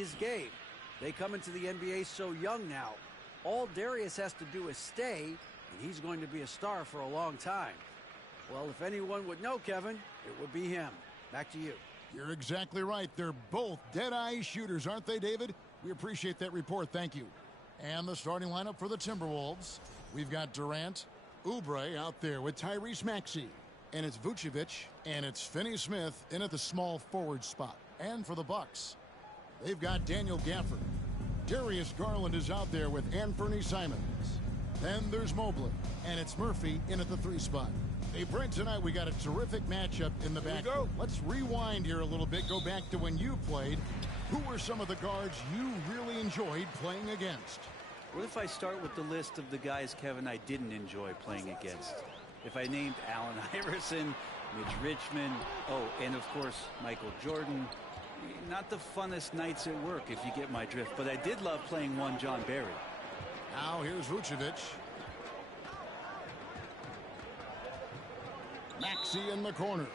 his game. They come into the NBA so young now. All Darius has to do is stay, and he's going to be a star for a long time. Well, if anyone would know Kevin, it would be him. Back to you. You're exactly right. They're both dead-eye shooters, aren't they, David? We appreciate that report. Thank you. And the starting lineup for the Timberwolves. We've got Durant, Oubre out there with Tyrese Maxey. And it's Vucevic, and it's Finney-Smith in at the small forward spot. And for the Bucks, they've got Daniel Gafford. Darius Garland is out there with Anthony Simons. Then there's Mobley, and it's Murphy in at the 3 spot. Hey, Brent, tonight we got a terrific matchup in the back. Let's rewind here a little bit, go back to when you played. Who were some of the guards you really enjoyed playing against? What if I start with the list of the guys, Kevin, I didn't enjoy playing against? If I named Allen Iverson, Mitch Richmond, and of course, Michael Jordan. Not the funnest nights at work, if you get my drift, but I did love playing one John Barry. Now here's Vucevic. Maxey in the corner.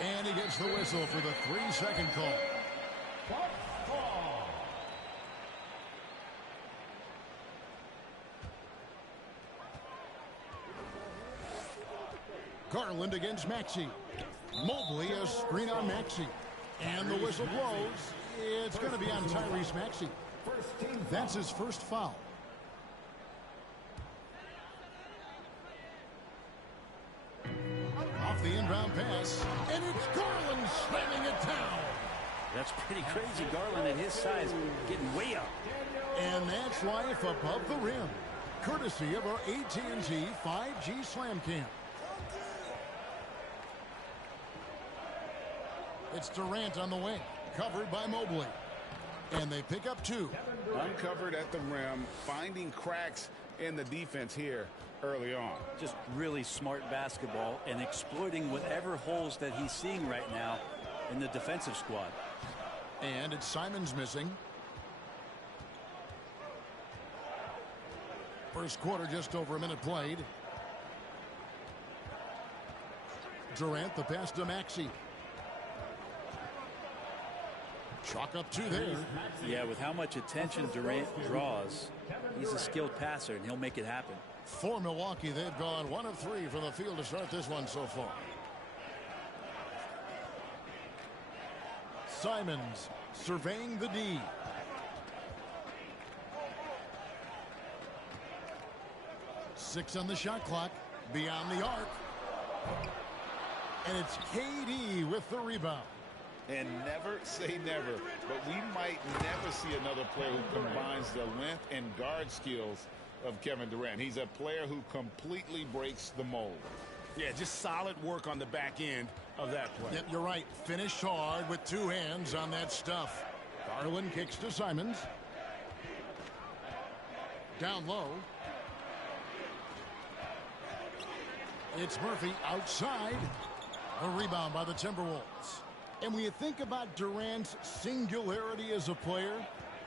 And he gets the whistle for the 3-second call. Garland against Maxey. Mobley a screen on Maxey. And the whistle blows. It's going to be on Tyrese Maxey. That's his first foul. Off the inbound pass. And it's Garland slamming it down. That's pretty crazy. Garland at his size getting way up. And that's life above the rim. Courtesy of our AT&T 5G Slam Cam. It's Durant on the wing, covered by Mobley. And they pick up 2. Uncovered at the rim, finding cracks in the defense here early on. Just really smart basketball and exploiting whatever holes that he's seeing right now in the defensive squad. And it's Simons missing. First quarter, just over a minute played. Durant, the pass to Maxey. Chalk up 2 there. Yeah, with how much attention Durant draws, he's a skilled passer, and he'll make it happen. For Milwaukee, they've gone 1 of 3 from the field to start this one so far. Simons surveying the D. Six on the shot clock. Beyond the arc. And it's KD with the rebound. And never say never, but we might never see another player who combines the length and guard skills of Kevin Durant. He's a player who completely breaks the mold. Yeah, just solid work on the back end of that play. Yep, you're right. Finished hard with 2 hands on that stuff. Garland kicks to Simons. Down low. It's Murphy outside. A rebound by the Timberwolves. And when you think about Durant's singularity as a player,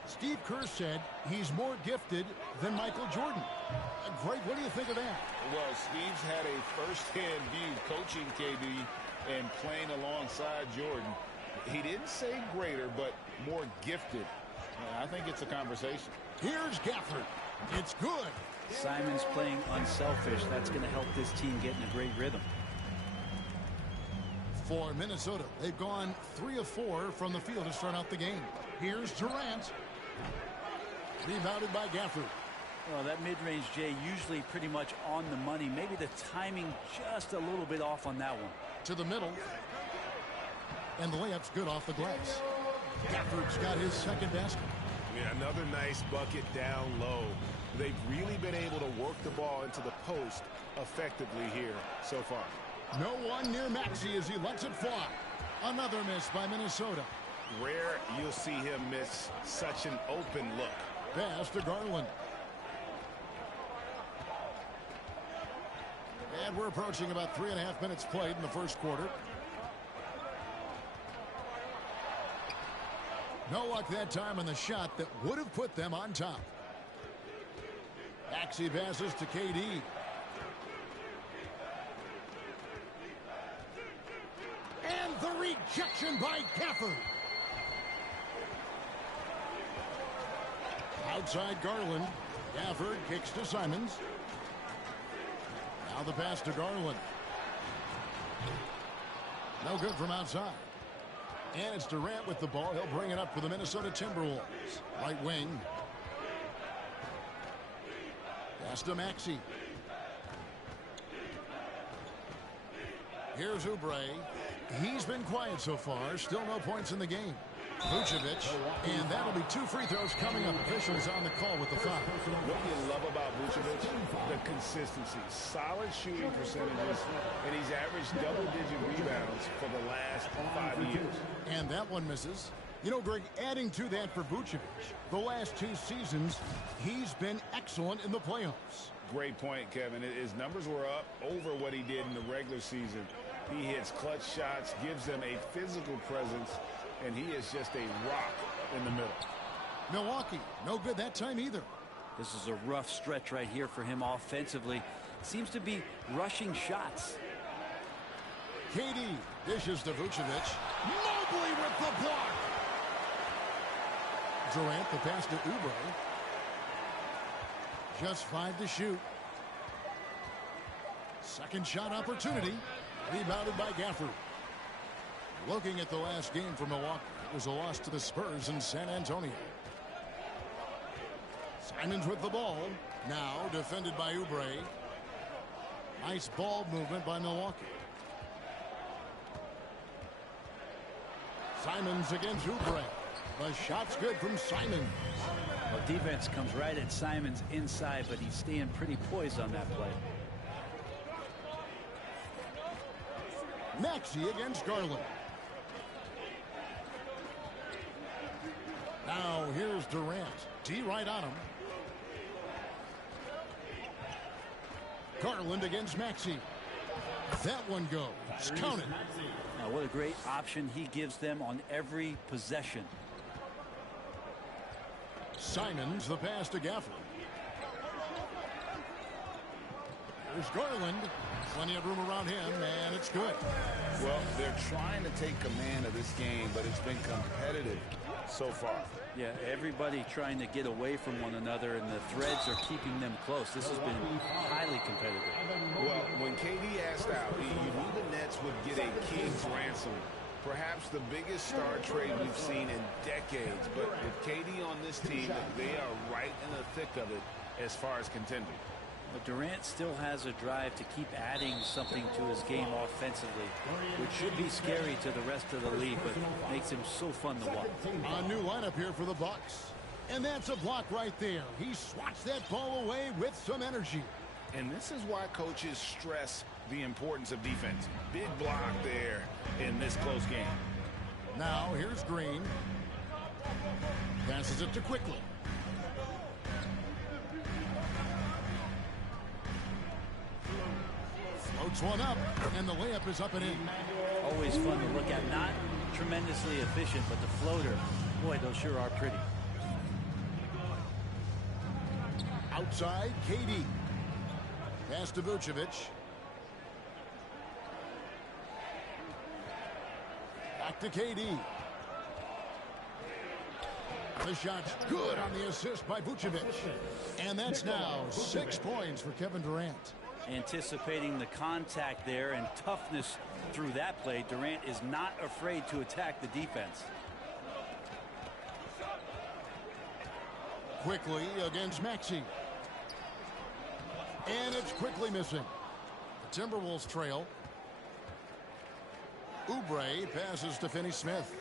Steve Kerr said he's more gifted than Michael Jordan. Greg, what do you think of that? Well, Steve's had a first-hand view coaching KD and playing alongside Jordan. He didn't say greater, but more gifted. I think it's a conversation. Here's Gafford. It's good. Simons playing unselfish. That's going to help this team get in a great rhythm. For Minnesota, they've gone 3 of 4 from the field to start out the game. Here's Durant. Rebounded by Gafford. Well, that mid-range, Jay, usually pretty much on the money. Maybe the timing just a little bit off on that one. To the middle. And the layup's good off the glass. Gafford's got his second basket. Yeah, another nice bucket down low. They've really been able to work the ball into the post effectively here so far. No one near Maxey as he lets it fly. Another miss by Minnesota. Rare you'll see him miss such an open look. Pass to Garland. And we're approaching about 3.5 minutes played in the first quarter. No luck that time on the shot that would have put them on top. Maxey passes to KD. And the rejection by Gafford. Outside Garland. Gafford kicks to Simons. Now the pass to Garland. No good from outside. And it's Durant with the ball. He'll bring it up for the Minnesota Timberwolves. Right wing. Pass to Maxey. Here's Oubre. He's been quiet so far. Still no points in the game. Vucevic, and that'll be 2 free throws coming up. Officials on the call with the foul. What you love about Vucevic, the consistency, solid shooting percentages, and he's averaged double-digit rebounds for the last 5 years. And that one misses. You know, Greg, adding to that for Vucevic, the last 2 seasons, he's been excellent in the playoffs. Great point, Kevin. His numbers were up over what he did in the regular season. He hits clutch shots, gives them a physical presence, and he is just a rock in the middle. Milwaukee, no good that time either. This is a rough stretch right here for him offensively. Seems to be rushing shots. KD dishes to Vucevic. Mobley with the block. Durant, the pass to Oubre. Just 5 to shoot. Second shot opportunity. Rebounded by Gafford. Looking at the last game for Milwaukee, it was a loss to the Spurs in San Antonio. Simons with the ball. Now defended by Oubre. Nice ball movement by Milwaukee. Simons against Oubre. The shot's good from Simons. Well, defense comes right at Simons inside, but he's staying pretty poised on that play. Maxey against Garland. Now here's Durant. D right on him. Garland against Maxey. That one goes. Count it. Now, what a great option he gives them on every possession. Simons, the pass to Gafford. There's Garland. Plenty of room around him, and it's good. Well, they're trying to take command of this game, but it's been competitive so far. Yeah, everybody trying to get away from one another, and the threads are keeping them close. This has been highly competitive. Well, when KD asked out, you knew the Nets would get a king's ransom. Perhaps the biggest star trade we've seen in decades. But with KD on this team, they are right in the thick of it as far as contending. But Durant still has a drive to keep adding something to his game offensively, which should be scary to the rest of the league, but makes him so fun to watch. A new lineup here for the Bucks. And that's a block right there. He swats that ball away with some energy. And this is why coaches stress the importance of defense. Big block there in this close game. Now here's Green. Passes it to Quickly. Floats one up, and the layup is up and in. Always fun to look at. Not tremendously efficient, but the floater, boy, those sure are pretty. Outside, KD. Pass to Vucevic. Back to KD. The shot's good on the assist by Vucevic. And that's now 6 points for Kevin Durant. Anticipating the contact there and toughness through that play, Durant is not afraid to attack the defense. Quickly against Maxey. And it's Quickly missing. The Timberwolves trail. Oubre passes to Finney-Smith.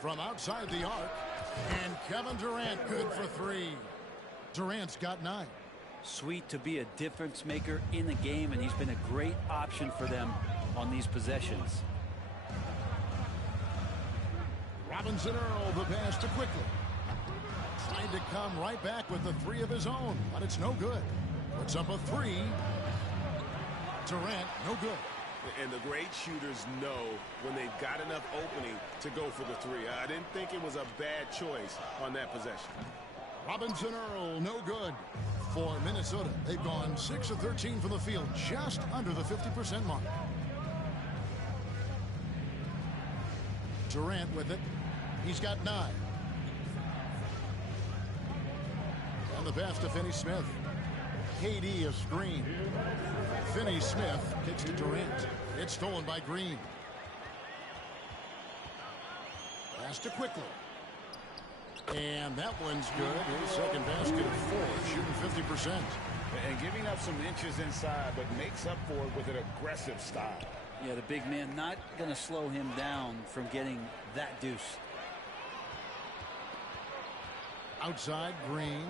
From outside the arc. And Kevin Durant good for 3. Durant's got 9. Sweet to be a difference maker in the game, and he's been a great option for them on these possessions. Robinson Earl, the pass to Quickly. Tried to come right back with the 3 of his own, but it's no good. Puts up a 3. Durant, no good. And the great shooters know when they've got enough opening to go for the 3. I didn't think it was a bad choice on that possession. Robinson Earl, no good. For Minnesota, they've gone 6 of 13 from the field, just under the 50% mark. Durant with it. He's got 9. And the pass to Finney-Smith. KD a screen. Finney-Smith kicks to Durant. It's stolen by Green. Pass to Quickly. And that one's good. His second basket of 4, shooting 50%. And giving up some inches inside, but makes up for it with an aggressive style. Yeah, the big man not going to slow him down from getting that deuce. Outside, Green.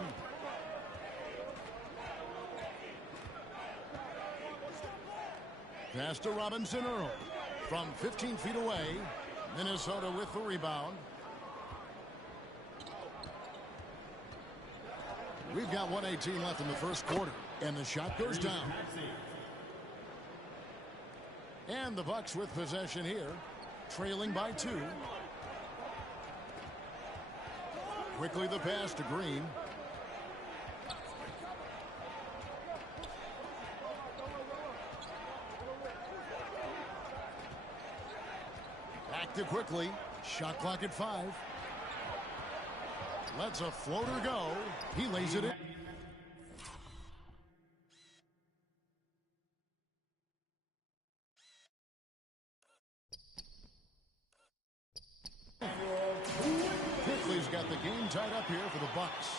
Pass to Robinson Earl. From 15 feet away, Minnesota with the rebound. We've got 1:18 left in the first quarter, and the shot goes down. And the Bucks with possession here, trailing by 2. Quickly the pass to Green. Back to Quickly. Shot clock at 5. Lets a floater go. He lays it in. Quickly's got the game tied up here for the Bucks.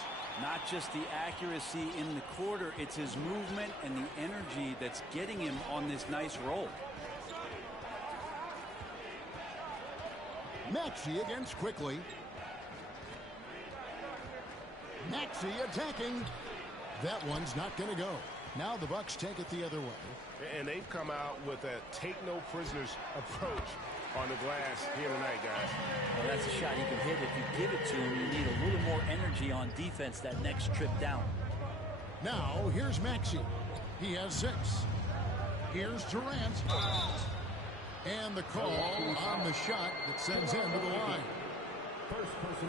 Not just the accuracy in the quarter, it's his movement and the energy that's getting him on this nice roll. Maxey against Quickly. Maxey attacking. That one's not going to go. Now the Bucks take it the other way. And they've come out with a take-no-prisoners approach on the glass here tonight, guys. Well, that's a shot you can hit. If you give it to him, you need a little more energy on defense that next trip down. Now, here's Maxey. He has 6. Here's Durant. And the call on the shot that sends him to the line.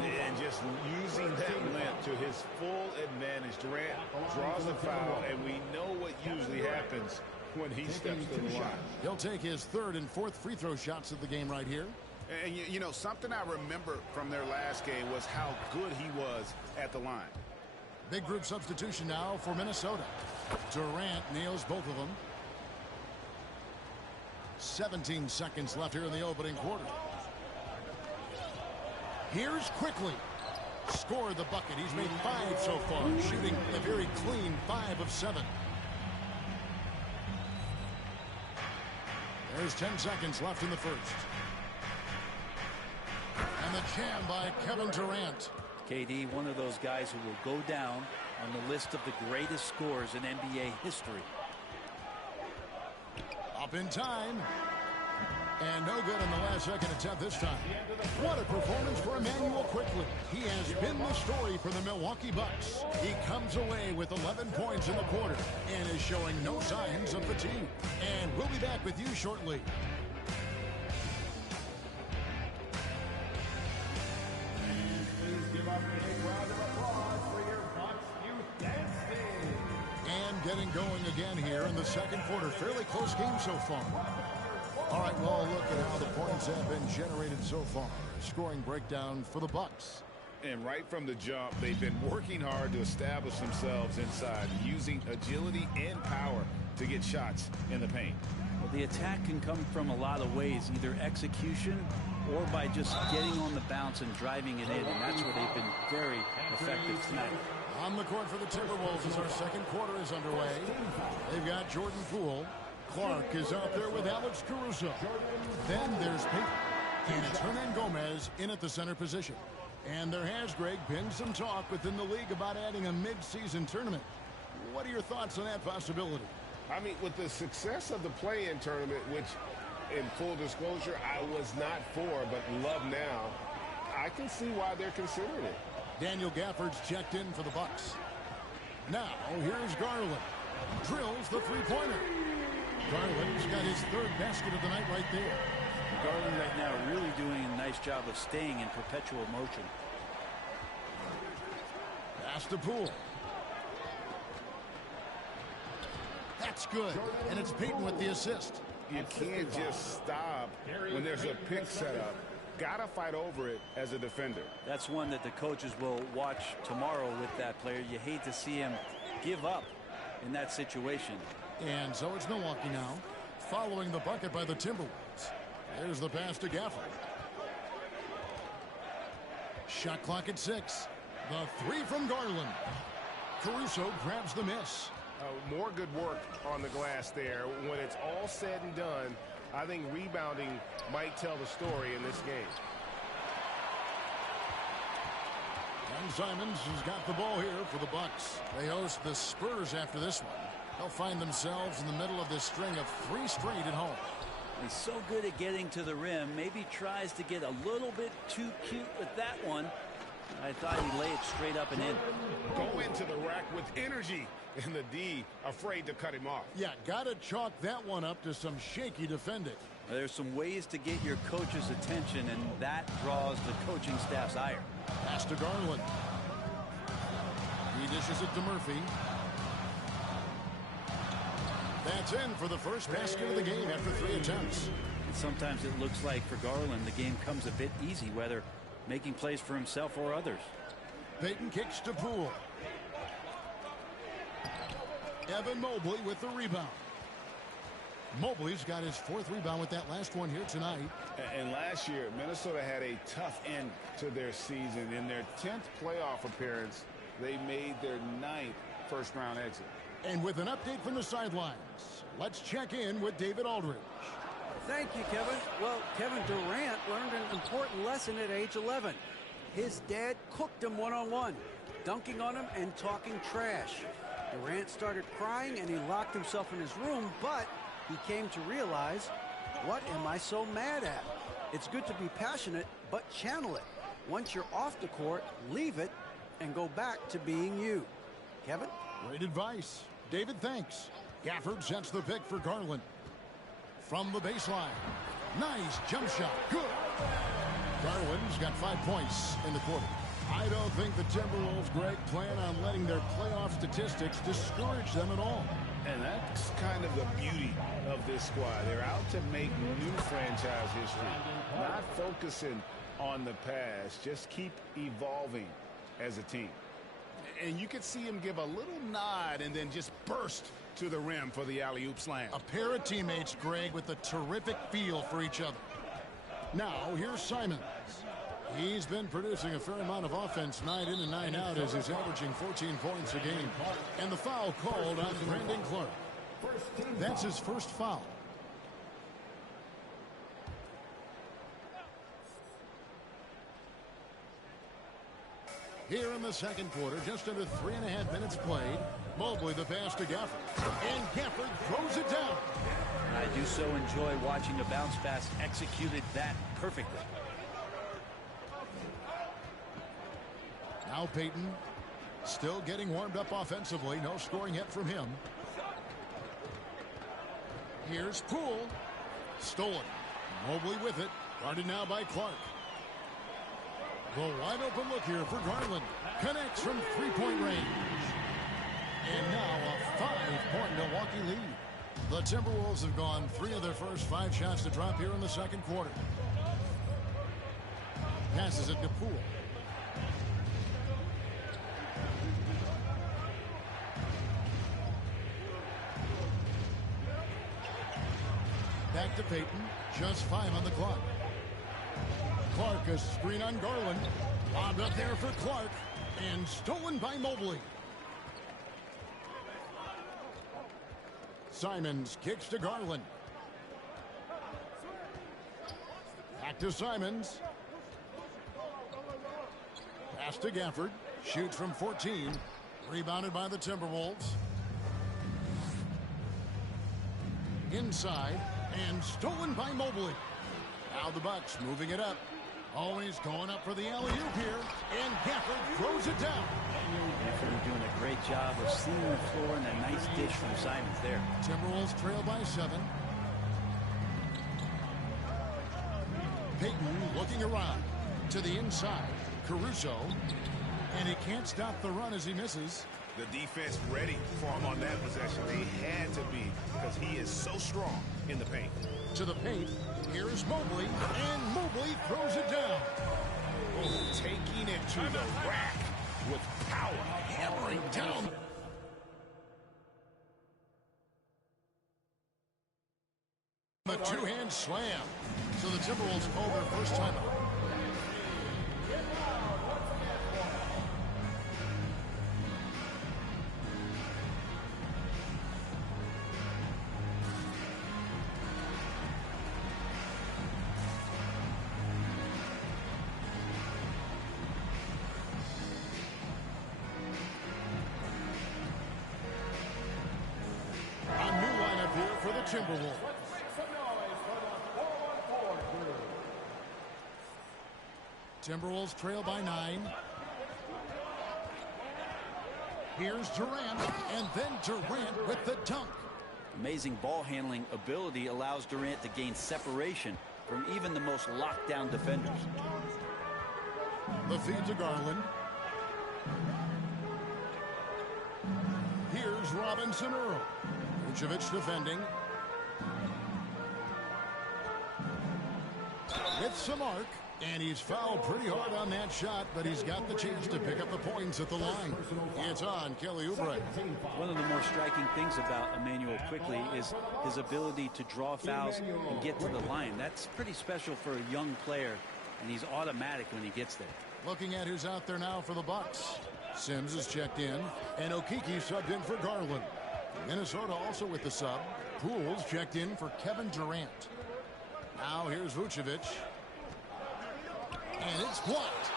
And just using that length to his full advantage. Durant draws a foul, and we know what usually happens when he steps to the line. He'll take his 3rd and 4th free throw shots of the game right here. And, you know, something I remember from their last game was how good he was at the line. Big group substitution now for Minnesota. Durant nails both of them. 17 seconds left here in the opening quarter. Here's Quickly. Scored the bucket. He's made 5 so far, shooting a very clean 5 of 7. There's 10 seconds left in the first. And the jam by Kevin Durant. KD, one of those guys who will go down on the list of the greatest scorers in NBA history. Up in time. And no good in the last second attempt this time. What a performance for Emmanuel Quickly. He has been the story for the Milwaukee Bucks. He comes away with 11 points in the quarter and is showing no signs of fatigue. And we'll be back with you shortly. And getting going again here in the second quarter. Fairly close game so far. All right, well, look at how the points have been generated so far. Scoring breakdown for the Bucks. And right from the jump, they've been working hard to establish themselves inside, using agility and power to get shots in the paint. Well, the attack can come from a lot of ways, either execution or by just getting on the bounce and driving it in, and that's where they've been very effective tonight. On the court for the Timberwolves as our second quarter is underway. They've got Jordan Poole. Clark is out there with Alex Caruso. Then there's Payton. And it's Hernan Gomez in at the center position. And there has, Greg, been some talk within the league about adding a mid-season tournament. What are your thoughts on that possibility? I mean, with the success of the play-in tournament, which, in full disclosure, I was not for, but love now, I can see why they're considering it. Daniel Gafford's checked in for the Bucks. Now, here's Garland. Drills the three-pointer. Garland's got his 3rd basket of the night right there. Garland right now really doing a nice job of staying in perpetual motion. Pass to Poole. That's good. And it's Payton with the assist. You can't just stop when there's a pick set up. got to fight over it as a defender. That's one that the coaches will watch tomorrow with that player. You hate to see him give up in that situation. And so it's Milwaukee now, following the bucket by the Timberwolves. There's the pass to Gafford. Shot clock at 6. The three from Garland. Caruso grabs the miss. More good work on the glass there. When it's all said and done, I think rebounding might tell the story in this game. And Simons has got the ball here for the Bucks. They host the Spurs after this one. They'll find themselves in the middle of this string of 3 straight at home. He's so good at getting to the rim. Maybe tries to get a little bit too cute with that one. I thought he'd lay it straight up and in. Go into the rack with energy, and the D afraid to cut him off. Yeah, got to chalk that one up to some shaky defending. There's some ways to get your coach's attention, and that draws the coaching staff's ire. Pass to Garland. He dishes it to Murphy. That's in for the first basket of the game after 3 attempts. And sometimes it looks like for Garland the game comes a bit easy, whether making plays for himself or others. Payton kicks to Poole. Evan Mobley with the rebound. Mobley's got his 4th rebound with that last one here tonight. And last year, Minnesota had a tough end to their season. In their 10th playoff appearance, they made their 9th first-round exit. And with an update from the sidelines, let's check in with David Aldridge. Thank you, Kevin. Well, Kevin Durant learned an important lesson at age 11. His dad cooked him one-on-one, dunking on him and talking trash. Durant started crying and he locked himself in his room, but he came to realize, what am I so mad at? It's good to be passionate, but channel it. Once you're off the court, leave it and go back to being you. Kevin? Great advice. David, thanks. Gafford sets the pick for Garland. From the baseline. Nice jump shot. Good. Garland's got 5 points in the quarter. I don't think the Timberwolves, Greg, plan on letting their playoff statistics discourage them at all. And that's kind of the beauty of this squad. They're out to make new franchise history. Not focusing on the past. Just keep evolving as a team. And you could see him give a little nod and then just burst to the rim for the alley-oop slam. A pair of teammates, Greg, with a terrific feel for each other. Now, here's Simons. He's been producing a fair amount of offense night in and night out as he's averaging 14 points a game. And the foul called on Brandon Clark. That's his first foul. Here in the second quarter, just under 3.5 minutes played. Mobley the pass to Gafford. And Gafford throws it down. I do so enjoy watching a bounce pass executed that perfectly. Now Payton still getting warmed up offensively. No scoring yet from him. Here's Poole. Stolen. Mobley with it. Guarded now by Clark. The wide open look here for Garland. Connects from 3-point range. And now a 5-point Milwaukee lead. The Timberwolves have gone 3 of their first 5 shots to drop here in the second quarter. Passes it to Poole. Back to Payton. Just 5 on the clock. Clark, a screen on Garland. Bobbed up there for Clark. And stolen by Mobley. Simons kicks to Garland. Back to Simons. Pass to Gafford. Shoots from 14. Rebounded by the Timberwolves. Inside. And stolen by Mobley. Now the Bucks moving it up. Always going up for the alley-oop here. And Gafford throws it down. Gafford doing a great job of seeing the floor and a nice dish from Simons there. Timberwolves trail by 7. Payton looking around to the inside. Caruso. And he can't stop the run as he misses. The defense ready for him on that possession. They had to be because he is so strong in the paint. to the paint. Here's Mobley, and Mobley throws it down. Oh, taking it to the rack with power. Hammering down. A two-hand slam. So the Timberwolves call their first timeout. A new lineup here for the Timberwolves. Timberwolves trail by 9. Here's Durant, and then Durant with the dunk. Amazing ball handling ability allows Durant to gain separation from even the most locked down defenders. The feed to Garland. Here's Robinson Earl. Vucevic defending. With some arc. And he's fouled pretty hard on that shot, but he's got the chance to pick up the points at the line. It's on Kelly Oubre. One of the more striking things about Emmanuel Quickley is his ability to draw fouls and get to the line. That's pretty special for a young player, and he's automatic when he gets there. Looking at who's out there now for the Bucks. Sims is checked in, and Okeke subbed in for Garland. Minnesota also with the sub. Pools checked in for Kevin Durant. Now here's Vucevic. And it's blocked.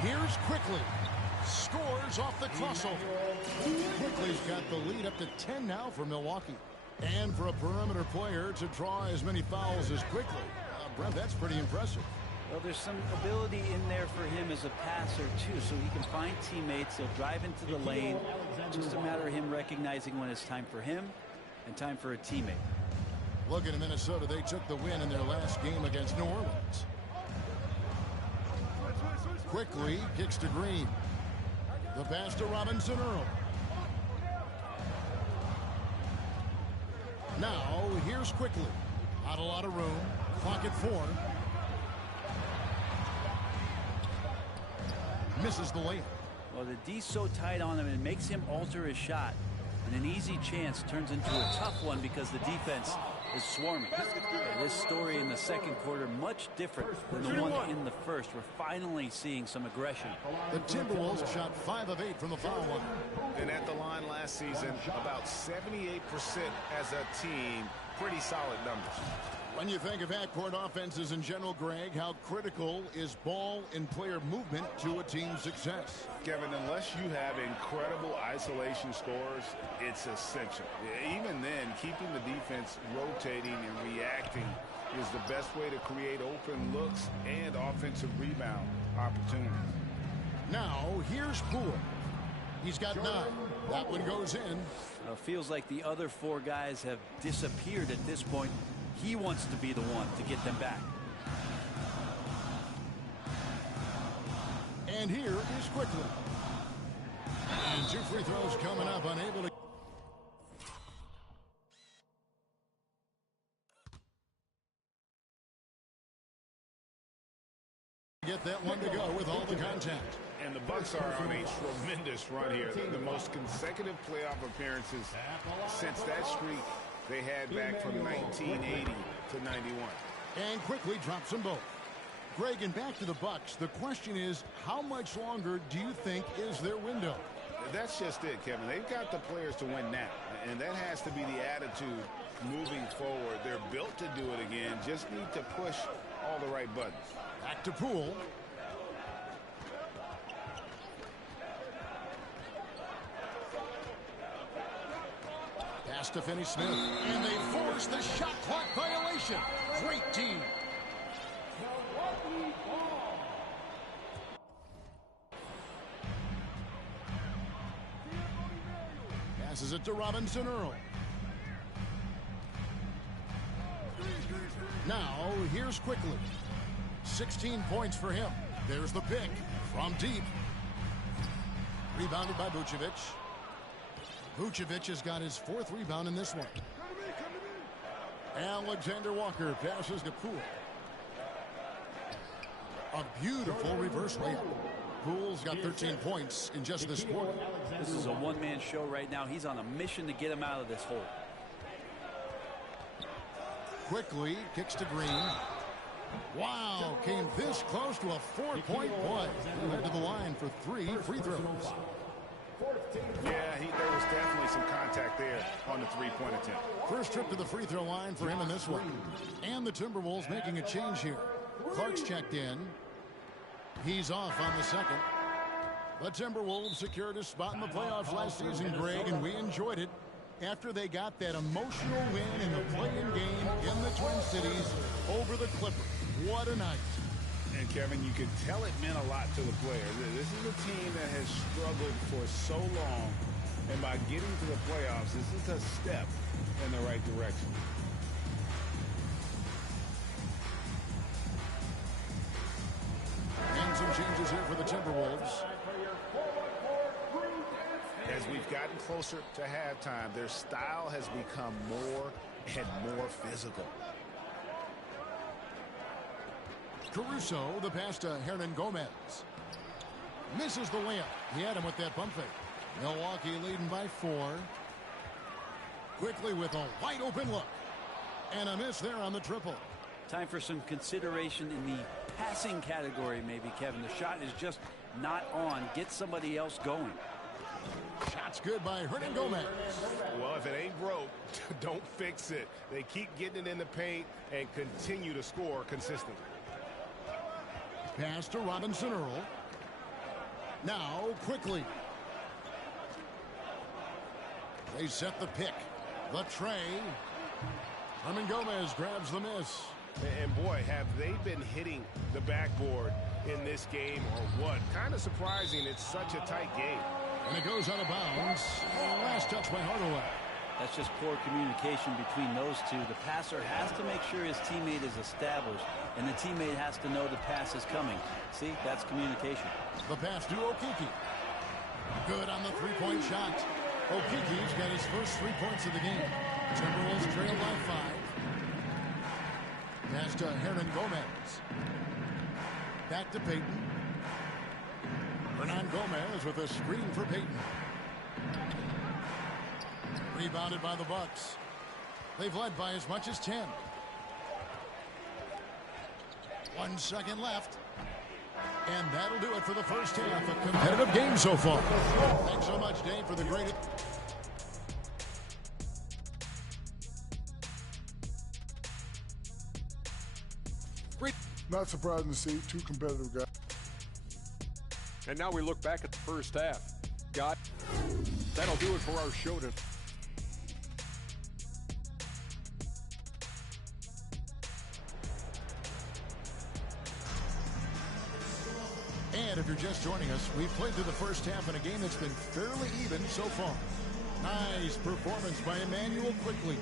Here's Quickley. Scores off the crossover. Quickley's got the lead up to 10 now for Milwaukee. And for a perimeter player to draw as many fouls as Quickley. Brent, that's pretty impressive. Well, there's some ability in there for him as a passer, too, so he can find teammates. He'll drive into the lane. Just a matter of him recognizing when it's time for him and time for a teammate. Looking at Minnesota, they took the win in their last game against New Orleans. Quickly kicks to Green. The pass to Robinson Earl. Now, here's Quickly. Not a lot of room. Clock at 4. Misses the layup. Well, the D's so tight on him, it makes him alter his shot. And an easy chance turns into a tough one because the defense is swarming. This story in the second quarter much different than the one in the first. We're finally seeing some aggression. The Timberwolves shot 5 of 8 from the foul line. And at the line last season, about 78% as a team. Pretty solid numbers. When you think of half-court offenses in general, Greg, how critical is ball and player movement to a team's success? Kevin, unless you have incredible isolation scores, it's essential. Even then, keeping the defense rotating and reacting is the best way to create open looks and offensive rebound opportunities. Now, here's Poole. He's got 9. That one goes in. Feels like the other 4 guys have disappeared at this point. He wants to be the one to get them back. And here is Quickly. And 2 free throws coming up, unable to get that one to go with all the contact. And the Bucks are on a tremendous run here. The most consecutive playoff appearances since that streak they had back from 1980 to 91. And Quickly drops them both. Greg, and back to the Bucks. The question is, how much longer do you think is their window? That's just it, Kevin. They've got the players to win now, and that has to be the attitude moving forward. They're built to do it again. Just need to push all the right buttons. Back to Poole. Pass to Finney-Smith. And they force the shot clock violation. Great team. Passes it to Robinson Earl. Now, here's Quickly. 16 points for him. There's the pick from deep. Rebounded by Vucevic. Vucevic has got his 4th rebound in this one. Alexander Walker passes to Poole. A beautiful reverse layup. Poole's got 13 points in just this quarter. This is a one-man show right now. He's on a mission to get him out of this hole. Quickly kicks to Green. Wow, came this close to a 4-point play. He led to the line for 3 free throws. Yeah, there was definitely some contact there on the three-point attempt. First trip to the free throw line for him in this one. And the Timberwolves making a change here. Clark's checked in. He's off on the second. The Timberwolves secured a spot in the playoffs last season, Greg, and we enjoyed it after they got that emotional win in the play-in game in the Twin Cities over the Clippers. What a night. And, Kevin, you could tell it meant a lot to the players. This is a team that has struggled for so long, and by getting to the playoffs, this is a step in the right direction. And some changes here for the Timberwolves. As we've gotten closer to halftime, their style has become more and more physical. Caruso, the pass to Hernan Gomez. Misses the layup. He had him with that pump fake. Milwaukee leading by 4. Quickly with a wide open look. And a miss there on the triple. Time for some consideration in the passing category, maybe, Kevin. The shot is just not on. Get somebody else going. Shot's good by Hernan Gomez. Well, if it ain't broke, don't fix it. They keep getting it in the paint and continue to score consistently. Pass to Robinson Earl. Now quickly. They set the pick. The tray. Hernan Gomez grabs the miss. And boy, have they been hitting the backboard in this game or what? Kind of surprising. It's such a tight game. And it goes out of bounds. Last touch by Hardaway. That's just poor communication between those two. The passer has to make sure his teammate is established, and the teammate has to know the pass is coming. See, that's communication. The pass to Okeke. Good on the three-point shot. Okeke's got his first 3 points of the game. Timberwolves trail by 5. Pass to Hernan Gomez. Back to Payton. Hernan Gomez with a screen for Payton. Rebounded by the Bucks. They've led by as much as 10. 1 second left. And that'll do it for the first half. A competitive game so far. Thanks so much, Dave, for the great... Not surprising to see 2 competitive guys. And now we look back at the first half. That'll do it for our show today. And if you're just joining us, we've played through the first half in a game that's been fairly even so far. Nice performance by Emmanuel Quickly.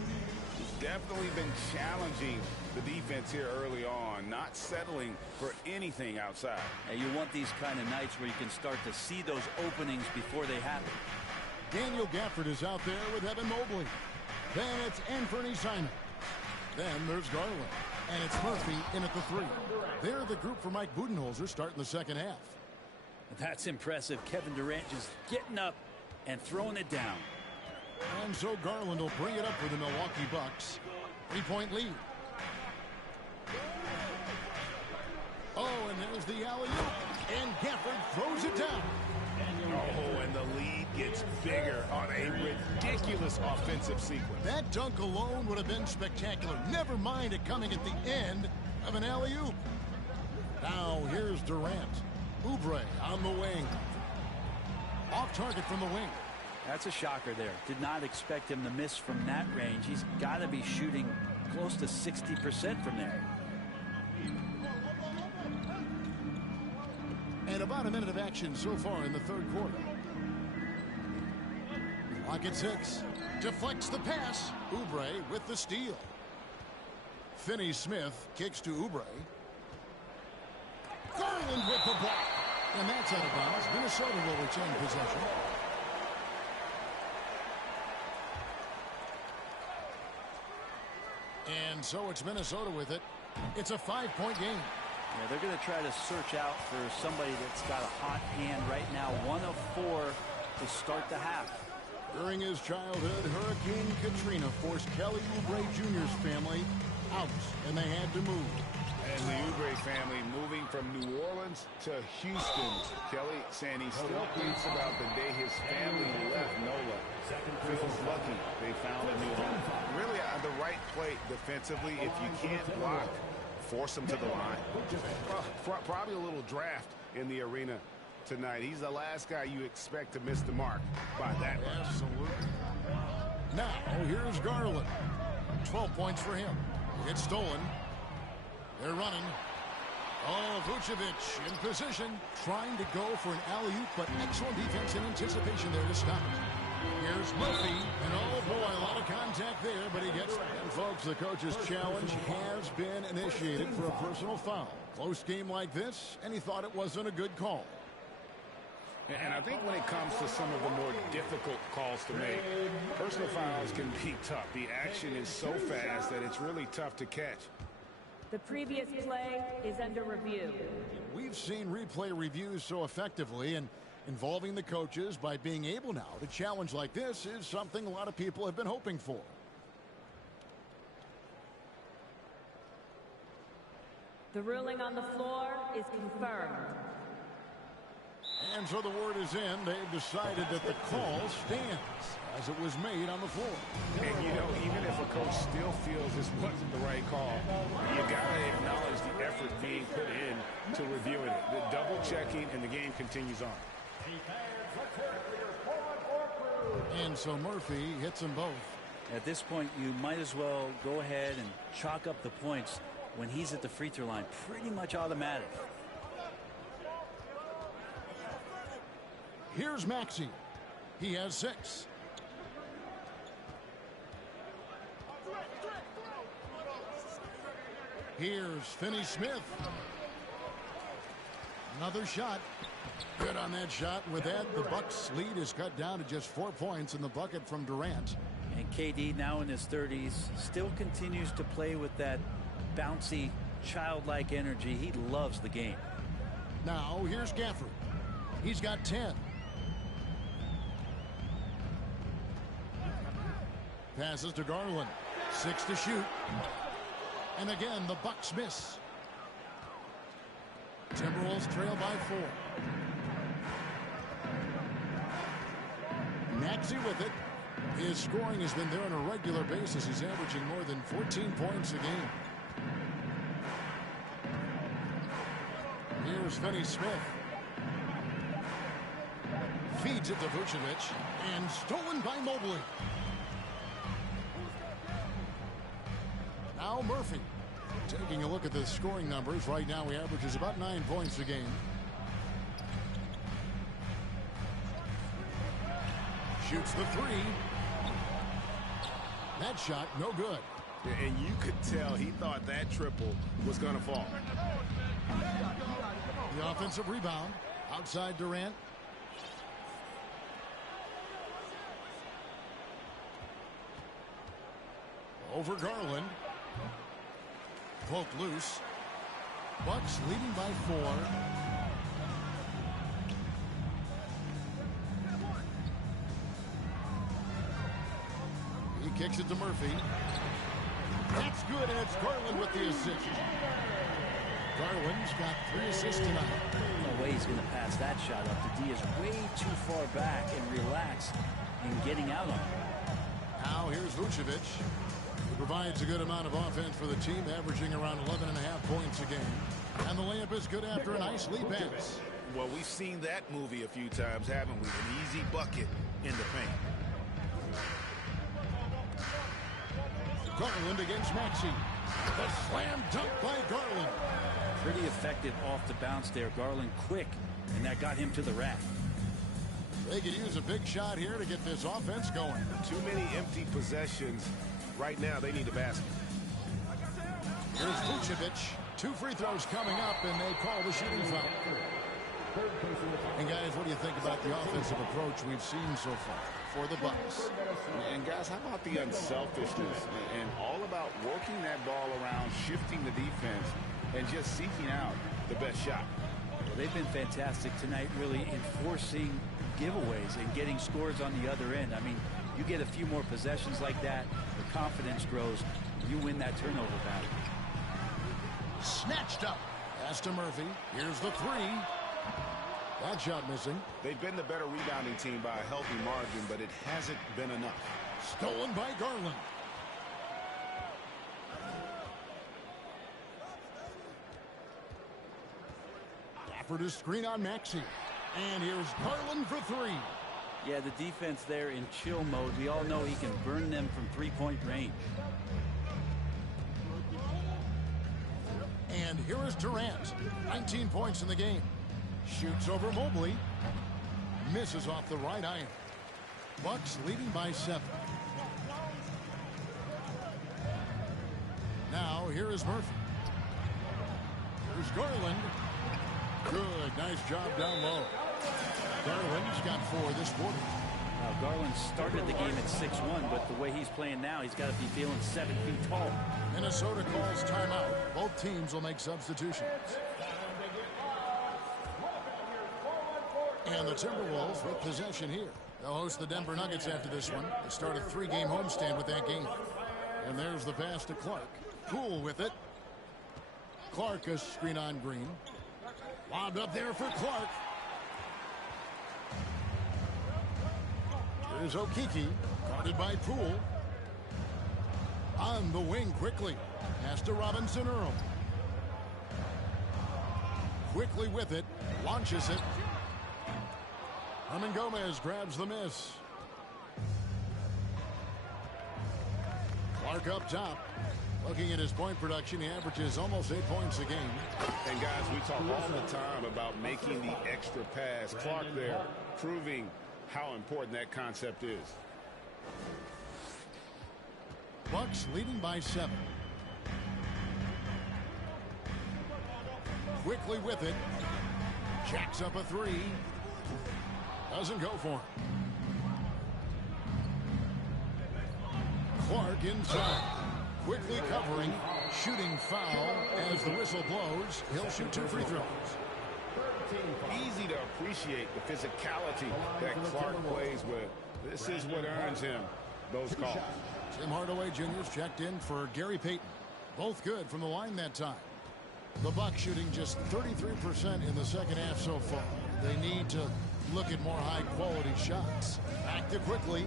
Definitely been challenging the defense here early on, not settling for anything outside. And you want these kind of nights where you can start to see those openings before they happen. Daniel Gafford is out there with Evan Mobley. Then it's Anthony Simon. Then there's Garland. And it's Murphy in at the 3. They're the group for Mike Budenholzer starting the second half. That's impressive. Kevin Durant just getting up and throwing it down. And so Garland will bring it up for the Milwaukee Bucks. 3-point lead. Oh, and there's the alley-oop. And Gafford throws it down. Oh, and the lead gets bigger on a ridiculous offensive sequence. That dunk alone would have been spectacular. Never mind it coming at the end of an alley-oop. Now here's Durant. Oubre on the wing. Off target from the wing. That's a shocker there. Did not expect him to miss from that range. He's got to be shooting close to 60% from there. And about a minute of action so far in the third quarter. Clock at 6. Deflects the pass. Oubre with the steal. Finney-Smith kicks to Oubre. Garland with the block. And that's out of bounds. Minnesota will retain possession. And so it's Minnesota with it. It's a 5-point game. Yeah, they're going to try to search out for somebody that's got a hot hand right now. 1 of 4 to start the half. During his childhood, Hurricane Katrina forced Kelly Oubre Jr.'s family out, and they had to move. And the Oubre family moving from New Orleans to Houston. Kelly saying he still thinks about the day his family left NOLA. Feels lucky they found a new home. Really at the right play defensively. If you can't block, force him to the line. Probably a little draft in the arena tonight. He's the last guy you expect to miss the mark by that much. Absolutely. Now, here's Garland. 12 points for him. It's stolen. They're running. Oh, Vucevic in position, trying to go for an alley-oop, but excellent defense and anticipation there to stop it. Here's Murphy, and oh boy, a lot of contact there, but he gets it. And folks, the coach's challenge has been initiated for a personal foul. Close game like this, and he thought it wasn't a good call. And I think when it comes to some of the more difficult calls to make, personal fouls can be tough. The action is so fast that it's really tough to catch. The previous play is under review. We've seen replay reviews so effectively, and involving the coaches by being able now to challenge like this is something a lot of people have been hoping for. The ruling on the floor is confirmed. And so the word is in. They've decided that the call stands as it was made on the floor. And, you know, even if a coach still feels this wasn't the right call, you got to acknowledge the effort being put in to reviewing it. The double checking, and the game continues on. And so Murphy hits them both. At this point, you might as well go ahead and chalk up the points when he's at the free throw line. Pretty much automatic. Here's Maxey. He has 6. Here's Finney-Smith. Another shot. Good on that shot. With that, the Bucks' lead is cut down to just 4 points in the bucket from Durant. And KD, now in his 30s, still continues to play with that bouncy, childlike energy. He loves the game. Now, here's Gafford. He's got 10. Passes to Garland. 6 to shoot. And again, the Bucks miss. Timberwolves trail by 4. Maxey with it. His scoring has been there on a regular basis. He's averaging more than 14 points a game. Here's Finney-Smith. Feeds it to Vucevic. And stolen by Mobley. Now Murphy. Taking a look at the scoring numbers. Right now he averages about 9 points a game. Shoots the 3. That shot, no good. And you could tell he thought that triple was going to fall. The offensive rebound. Outside Durant. Over Garland. Poked loose. Bucks leading by 4. He kicks it to Murphy. That's good, and it's Garland with the assist. Garland's got 3 assists tonight. No way he's going to pass that shot up. The D is way too far back and relaxed in getting out on it. Now here's Vucevic. He provides a good amount of offense for the team, averaging around 11.5 points a game. And the layup is good after a nice lead pass. Well, we've seen that movie a few times, haven't we? An easy bucket in the paint. Garland against Maxey. The slam dunk by Garland. Pretty effective off the bounce there. Garland quick, and that got him to the rack. They could use a big shot here to get this offense going. Too many empty possessions. Right now, they need a basket. Here's Vucevic. 2 free throws coming up, and they call the shooting foul. And guys, what do you think about the offensive approach we've seen so far for the Bucks? And guys, how about the unselfishness and all about working that ball around, shifting the defense, and just seeking out the best shot? Well, they've been fantastic tonight, really enforcing giveaways and getting scores on the other end. I mean, you get a few more possessions like that, the confidence grows, and you win that turnover battle. Snatched up. Pass to Murphy. Here's the three. That shot missing. They've been the better rebounding team by a healthy margin, but it hasn't been enough. Stolen by Garland. Stafford is screen on Maxey. And here's Garland for three. Yeah, the defense there in chill mode. We all know he can burn them from three-point range. And here is Durant. 19 points in the game. Shoots over Mobley. Misses off the right iron. Bucks leading by 7. Now here is Murphy. Here's Garland. Good. Nice job down low. Garland's got 4 this quarter. Now, Garland started the game at 6'1", but the way he's playing now, he's got to be feeling 7 feet tall. Minnesota calls timeout. Both teams will make substitutions. And the Timberwolves with possession here. They'll host the Denver Nuggets after this one. They start a 3-game homestand with that game. And there's the pass to Clark. Poole with it. Clark a screen on Green. Lobbed up there for Clark. Here's Okeke. Guarded by Poole. On the wing quickly. Pass to Robinson Earl. Quickly with it. Launches it. Herman Gomez grabs the miss. Clark up top. Looking at his point production, he averages almost 8 points a game. And guys, we talk all the time about making the extra pass. Clark there proving how important that concept is. Bucks leading by 7. Quickly with it. Jacks up a 3. Doesn't go for him. Clark inside. Quickly covering. Shooting foul as the whistle blows. He'll shoot 2 free throws. Easy to appreciate the physicality that Clark plays with. This is what earns him those calls. Tim Hardaway Jr.'s checked in for Gary Payton. Both good from the line that time. The Bucks shooting just 33% in the second half so far. They need to look at more high-quality shots. Back to quickly.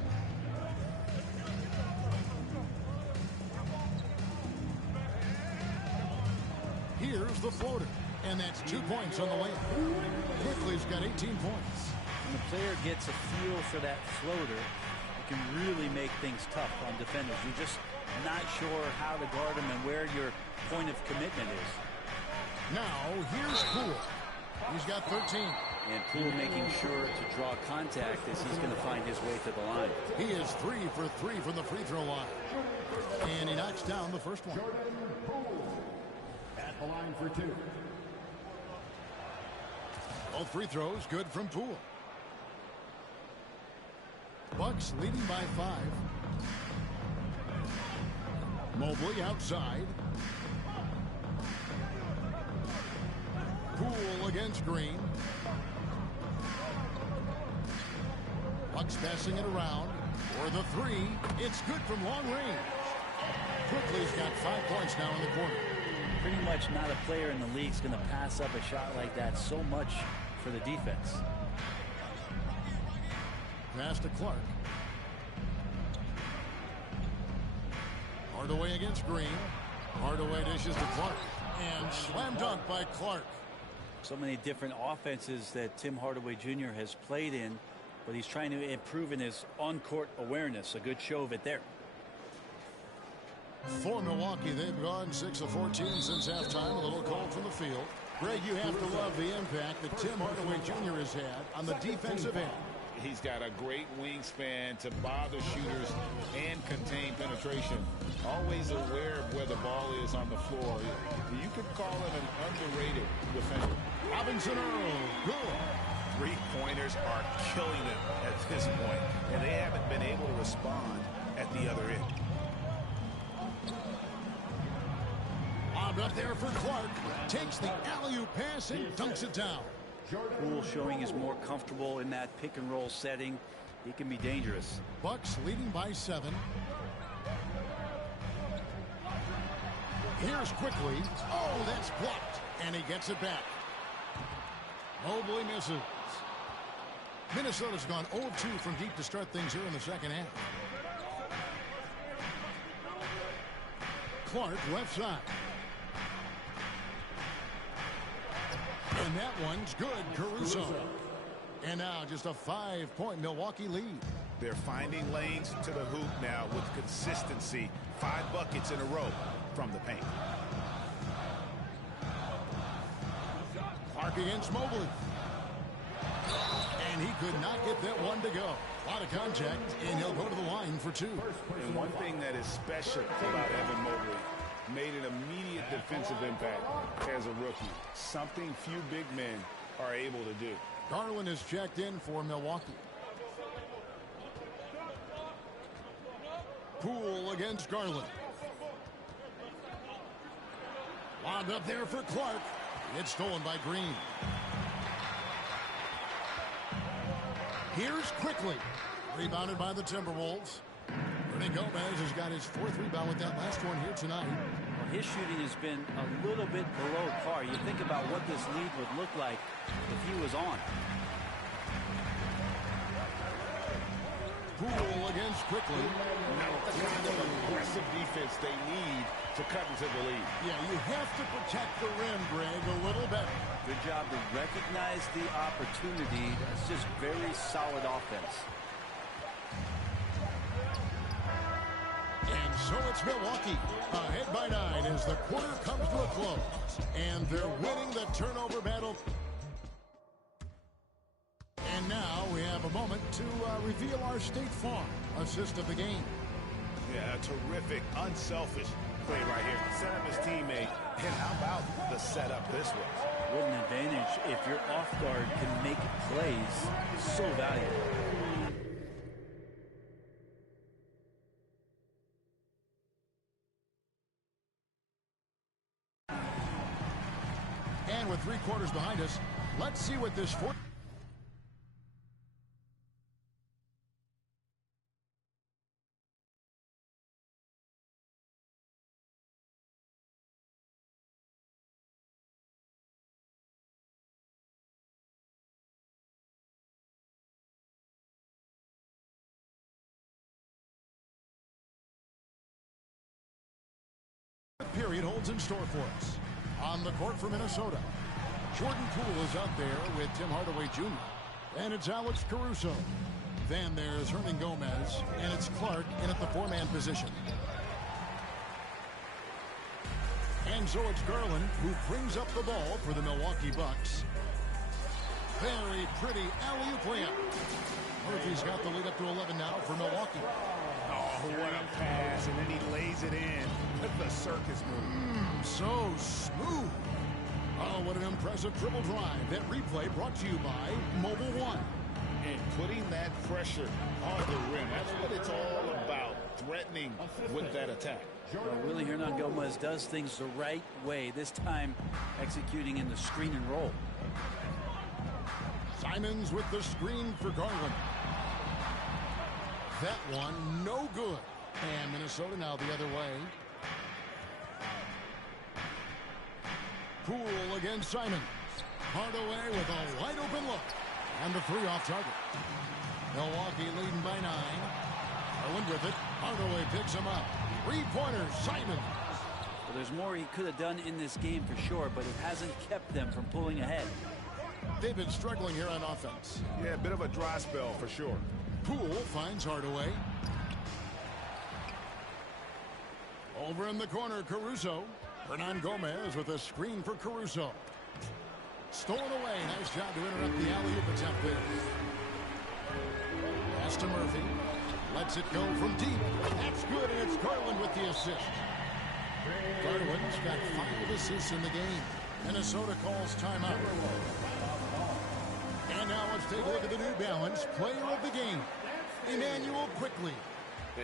Here's the floater. And that's 2 points on the way. Quickly's got 18 points. When the player gets a feel for that floater, it can really make things tough on defenders. You're just not sure how to guard them and where your point of commitment is. Now, here's Poole. He's got 13. And Poole making sure to draw contact as he's going to find his way to the line. He is 3 for 3 from the free throw line. And he knocks down the first one. At the line for 2. Both free throws good from Poole. Bucks leading by 5. Mobley outside. Poole against Green. Bucks passing it around. For the 3. It's good from long range. Quickly's got 5 points now in the quarter. Pretty much not a player in the league is going to pass up a shot like that so much for the defense. Pass to Clark. Hardaway against Green. Hardaway dishes to Clark. And slam dunk by Clark. So many different offenses that Tim Hardaway Jr. has played in, but he's trying to improve in his on-court awareness. A good show of it there. For Milwaukee, they've gone 6 of 14 since halftime. A little cold from the field. Greg, you have to love the impact that Tim Hardaway Jr. has had on the defensive end. He's got a great wingspan to bother shooters and contain penetration. Always aware of where the ball is on the floor. You could call him an underrated defender. Robinson Earl, good. Three-pointers are killing them at this point, and they haven't been able to respond at the other end. Lobbed up there for Clark. Takes the alley-oop pass and dunks it down. Poole showing is more comfortable in that pick-and-roll setting. He can be dangerous. Bucks leading by 7. Here's quickly. Oh, that's blocked. And he gets it back. Mobley misses. Minnesota's gone 0-2 from deep to start things here in the second half. Clark left side. And that one's good, Caruso. And now just a 5-point Milwaukee lead. They're finding lanes to the hoop now with consistency. 5 buckets in a row from the paint. Clark against Mobley. And he could not get that one to go. A lot of contact, and he'll go to the line for 2. And one thing that is special about Evan Mobley, made an immediate defensive impact as a rookie. Something few big men are able to do. Garland is checked in for Milwaukee. Poole against Garland. Lobbed up there for Clark. It's stolen by Green. Here's quickly. Rebounded by the Timberwolves. Rudy Gomez has got his 4th rebound with that last one here tonight. Well, his shooting has been a little bit below par. You think about what this lead would look like if he was on. Poole against quickly. Now, the kind of aggressive defense they need to cut into the lead. Yeah, you have to protect the rim, Greg, a little better. Good job to recognize the opportunity. That's just very solid offense. And so it's Milwaukee ahead by 9 as the quarter comes to a close. And they're winning the turnover battle. And now we have a moment to reveal our State Farm assist of the game. Yeah, a terrific, unselfish play right here. Set up his teammate. And how about the setup this was? What an advantage if your off guard can make plays. So valuable. And with 3 quarters behind us, let's see what this period holds in store for us. On the court for Minnesota, Jordan Poole is out there with Tim Hardaway Jr. And it's Alex Caruso. Then there's Hernan Gomez, and it's Clark in at the 4-man position. And so it's Garland who brings up the ball for the Milwaukee Bucks. Very pretty alley-oop layup. Murphy's got the lead up to 11 now for Milwaukee. Oh, what a pass, and then he lays it in with the circus move. So smooth. Oh, what an impressive dribble drive. That replay brought to you by Mobile One. And putting that pressure on the rim, that's what it's all about, threatening with that attack. Well, Willie Hernan Gomez does things the right way, this time executing in the screen and roll. Simons with the screen for Garland. That one no good. And Minnesota now the other way. Poole against Simons. Hardaway with a wide open look. And the 3 off target. Milwaukee leading by 9. Garland with it. Hardaway picks him up. 3-pointers, Simons. Well, there's more he could have done in this game for sure, but it hasn't kept them from pulling ahead. They've been struggling here on offense. Yeah, a bit of a dry spell for sure. Poole finds Hardaway. Over in the corner, Caruso. Hernan Gomez with a screen for Caruso. Stolen away. Nice job to interrupt the alley-oop attempt there. pass to Murphy. Lets it go from deep. That's good, and it's Garland with the assist. Garland's got 5 assists in the game. Minnesota calls timeout. And now let's take a look at the New Balance player of the game, Emmanuel Quickly.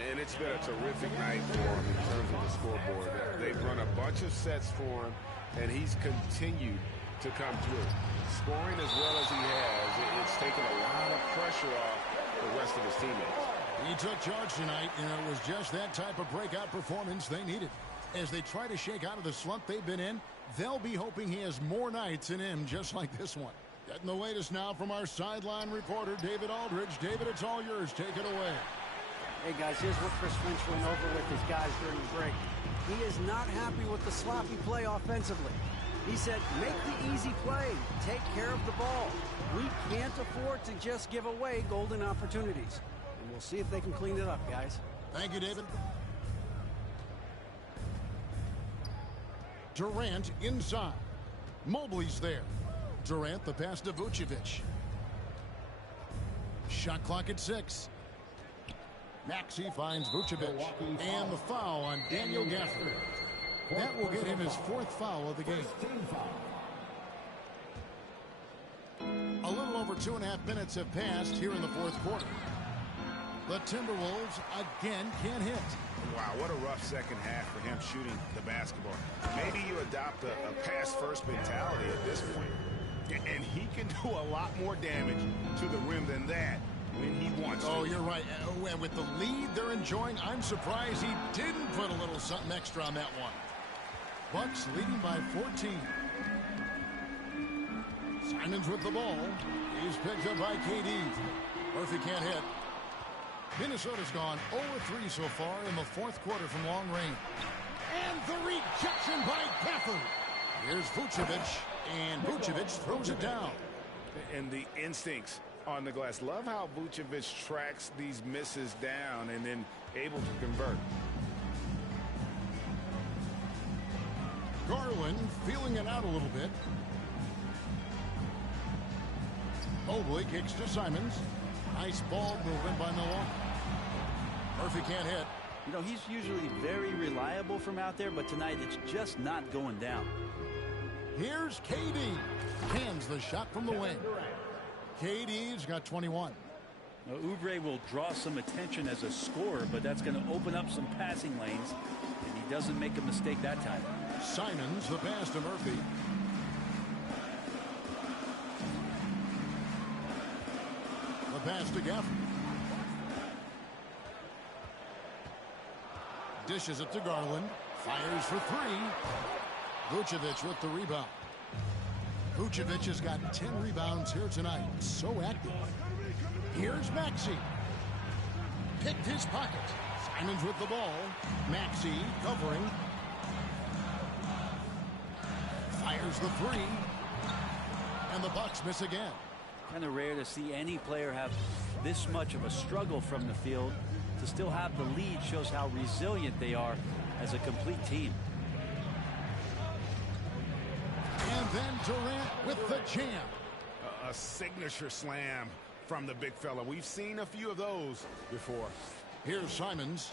And it's been a terrific night for him in terms of the scoreboard. They've run a bunch of sets for him, and he's continued to come through. Scoring as well as he has, it's taken a lot of pressure off the rest of his teammates. He took charge tonight, and it was just that type of breakout performance they needed. As they try to shake out of the slump they've been in, they'll be hoping he has more nights in him just like this one. Getting the latest now from our sideline reporter, David Aldridge. David, it's all yours. Take it away. Hey, guys, here's what Chris Finch went over with his guys during the break. He is not happy with the sloppy play offensively. He said, make the easy play. Take care of the ball. We can't afford to just give away golden opportunities. And we'll see if they can clean it up, guys. Thank you, David. Durant inside. Mobley's there. Durant, the pass to Vucevic. Shot clock at 6. Maxey finds Vucevic. And the foul on Daniel Gafford. That will get him his 4th foul of the game. A little over 2.5 minutes have passed here in the 4th quarter. The Timberwolves again can't hit. Wow, what a rough second half for him shooting the basketball. Maybe you adopt a pass-first mentality at this point. And he can do a lot more damage to the rim than that when he wants to. Oh, you're right. And with the lead they're enjoying, I'm surprised he didn't put a little something extra on that one. Bucks leading by 14. Simons with the ball. He's picked up by KD. Murphy can't hit. Minnesota's gone 0-3 so far in the 4th quarter from long range. And the rejection by Gafford. Here's Vucevic, and Vucevic throws it down. And the instincts on the glass. Love how Vucevic tracks these misses down and then able to convert. Garland feeling it out a little bit. Mobley kicks to Simons. Nice ball movement by Milwaukee. Murphy can't hit. You know, he's usually very reliable from out there, but tonight it's just not going down. Here's KD. Hands the shot from the wing. KD's got 21. Now, Oubre will draw some attention as a scorer, but that's going to open up some passing lanes, and he doesn't make a mistake that time. Simons, the pass to Murphy. The pass to Gafford. Dishes it to Garland. Fires for 3. Vucevic with the rebound. Vucevic has got 10 rebounds here tonight. So active. Here's Maxey. Picked his pocket. Simons with the ball. Maxey covering. Fires the 3. And the Bucks miss again. Kind of rare to see any player have this much of a struggle from the field. To still have the lead shows how resilient they are as a complete team. And then Durant with the jam. A signature slam from the big fella. We've seen a few of those before. Here's Simons.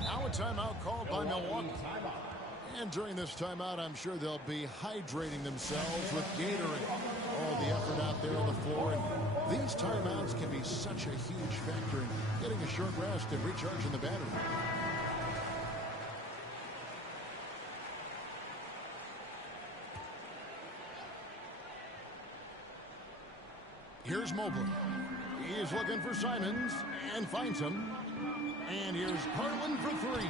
Now a timeout called by Milwaukee. And during this timeout, I'm sure they'll be hydrating themselves with Gatorade. All the effort out there on the floor. And these timeouts can be such a huge factor in getting a short rest and recharging the battery. Here's Mobley. He's looking for Simons and finds him. And here's Garland for 3.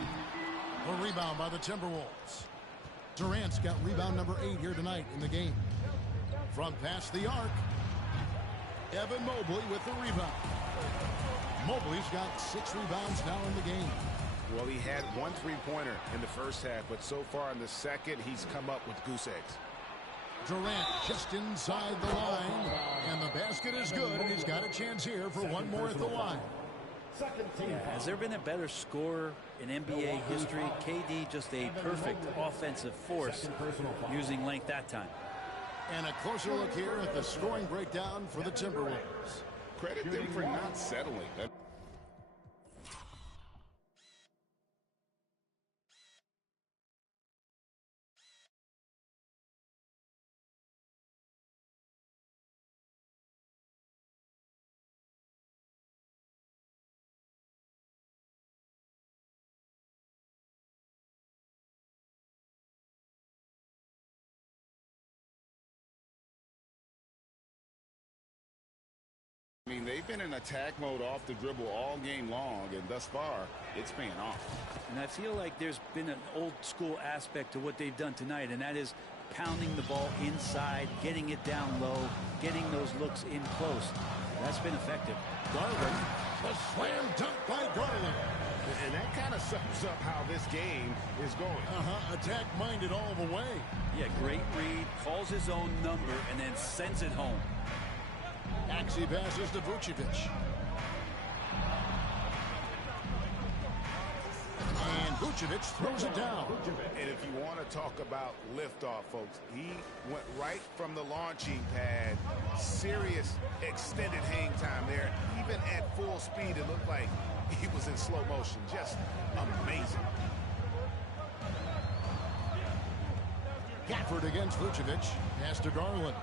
A rebound by the Timberwolves. Durant's got rebound number 8 here tonight in the game. From past the arc, Evan Mobley with the rebound. Mobley's got 6 rebounds now in the game. Well, he had 1 3-pointer in the first half, but so far in the second, he's come up with goose eggs. Durant just inside the line, and the basket is good, and he's got a chance here for one more at the line. Yeah, has there been a better scorer in NBA history? KD just a perfect offensive force using length that time. And a closer look here at the scoring breakdown for the Timberwolves. Credit them for not settling. I mean, they've been in attack mode off the dribble all game long, and thus far, it's paying off. And I feel like there's been an old school aspect to what they've done tonight, and that is pounding the ball inside, getting it down low, getting those looks in close. That's been effective. Garland, a slam dunk by Garland. And that kind of sums up how this game is going. Attack-minded all the way. Yeah, great read, calls his own number, and then sends it home. Axie passes to Vucevic. And Vucevic throws it down. And if you want to talk about liftoff, folks, he went right from the launching pad. Serious extended hang time there. Even at full speed, it looked like he was in slow motion. Just amazing. Gafford against Vucevic. Pass to Garland.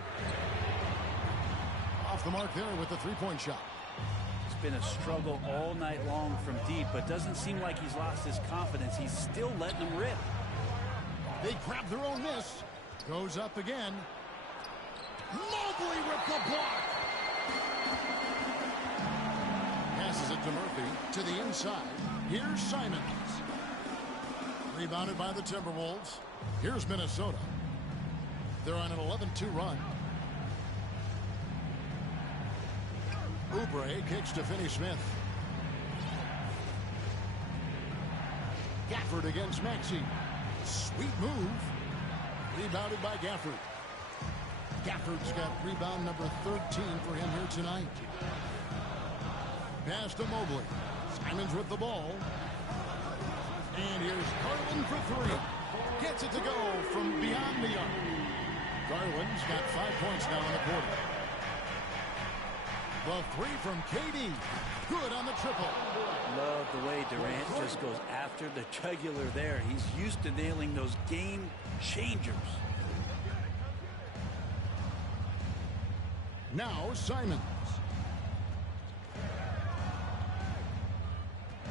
Off the mark there with the three-point shot. It's been a struggle all night long from deep, but doesn't seem like he's lost his confidence. He's still letting them rip. They grab their own miss. Goes up again. Mobley with the block. Passes it to Murphy to the inside. Here's Simons. Rebounded by the Timberwolves. Here's Minnesota. They're on an 11-2 run. Oubre kicks to Finney-Smith. Gafford against Maxey. Sweet move. Rebounded by Gafford. Gafford's got rebound number 13 for him here tonight. Pass to Mobley. Simons with the ball. And here's Garland for three. Gets it to go from beyond the arc. Garland's got 5 points now in the quarter. The three from KD. Good on the triple. Love the way Durant just goes after the jugular there. He's used to nailing those game changers. Now Simons.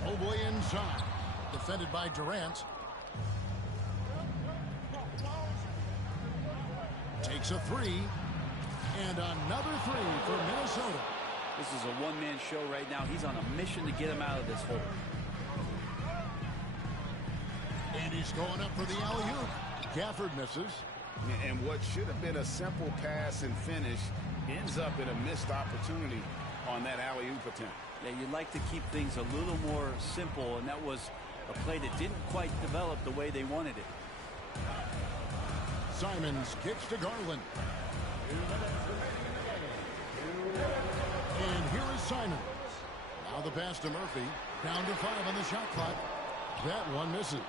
Mobley inside. Defended by Durant. Takes a three. And another three for Minnesota. This is a one-man show right now. He's on a mission to get him out of this hole. And he's going up for the alley-oop. Gafford misses. And what should have been a simple pass and finish ends up in a missed opportunity on that alley-oop attempt. Yeah, you'd like to keep things a little more simple, and that was a play that didn't quite develop the way they wanted it. Simons kicks to Garland. And here is Simons. Now the pass to Murphy. Down to 5 on the shot clock. That one misses.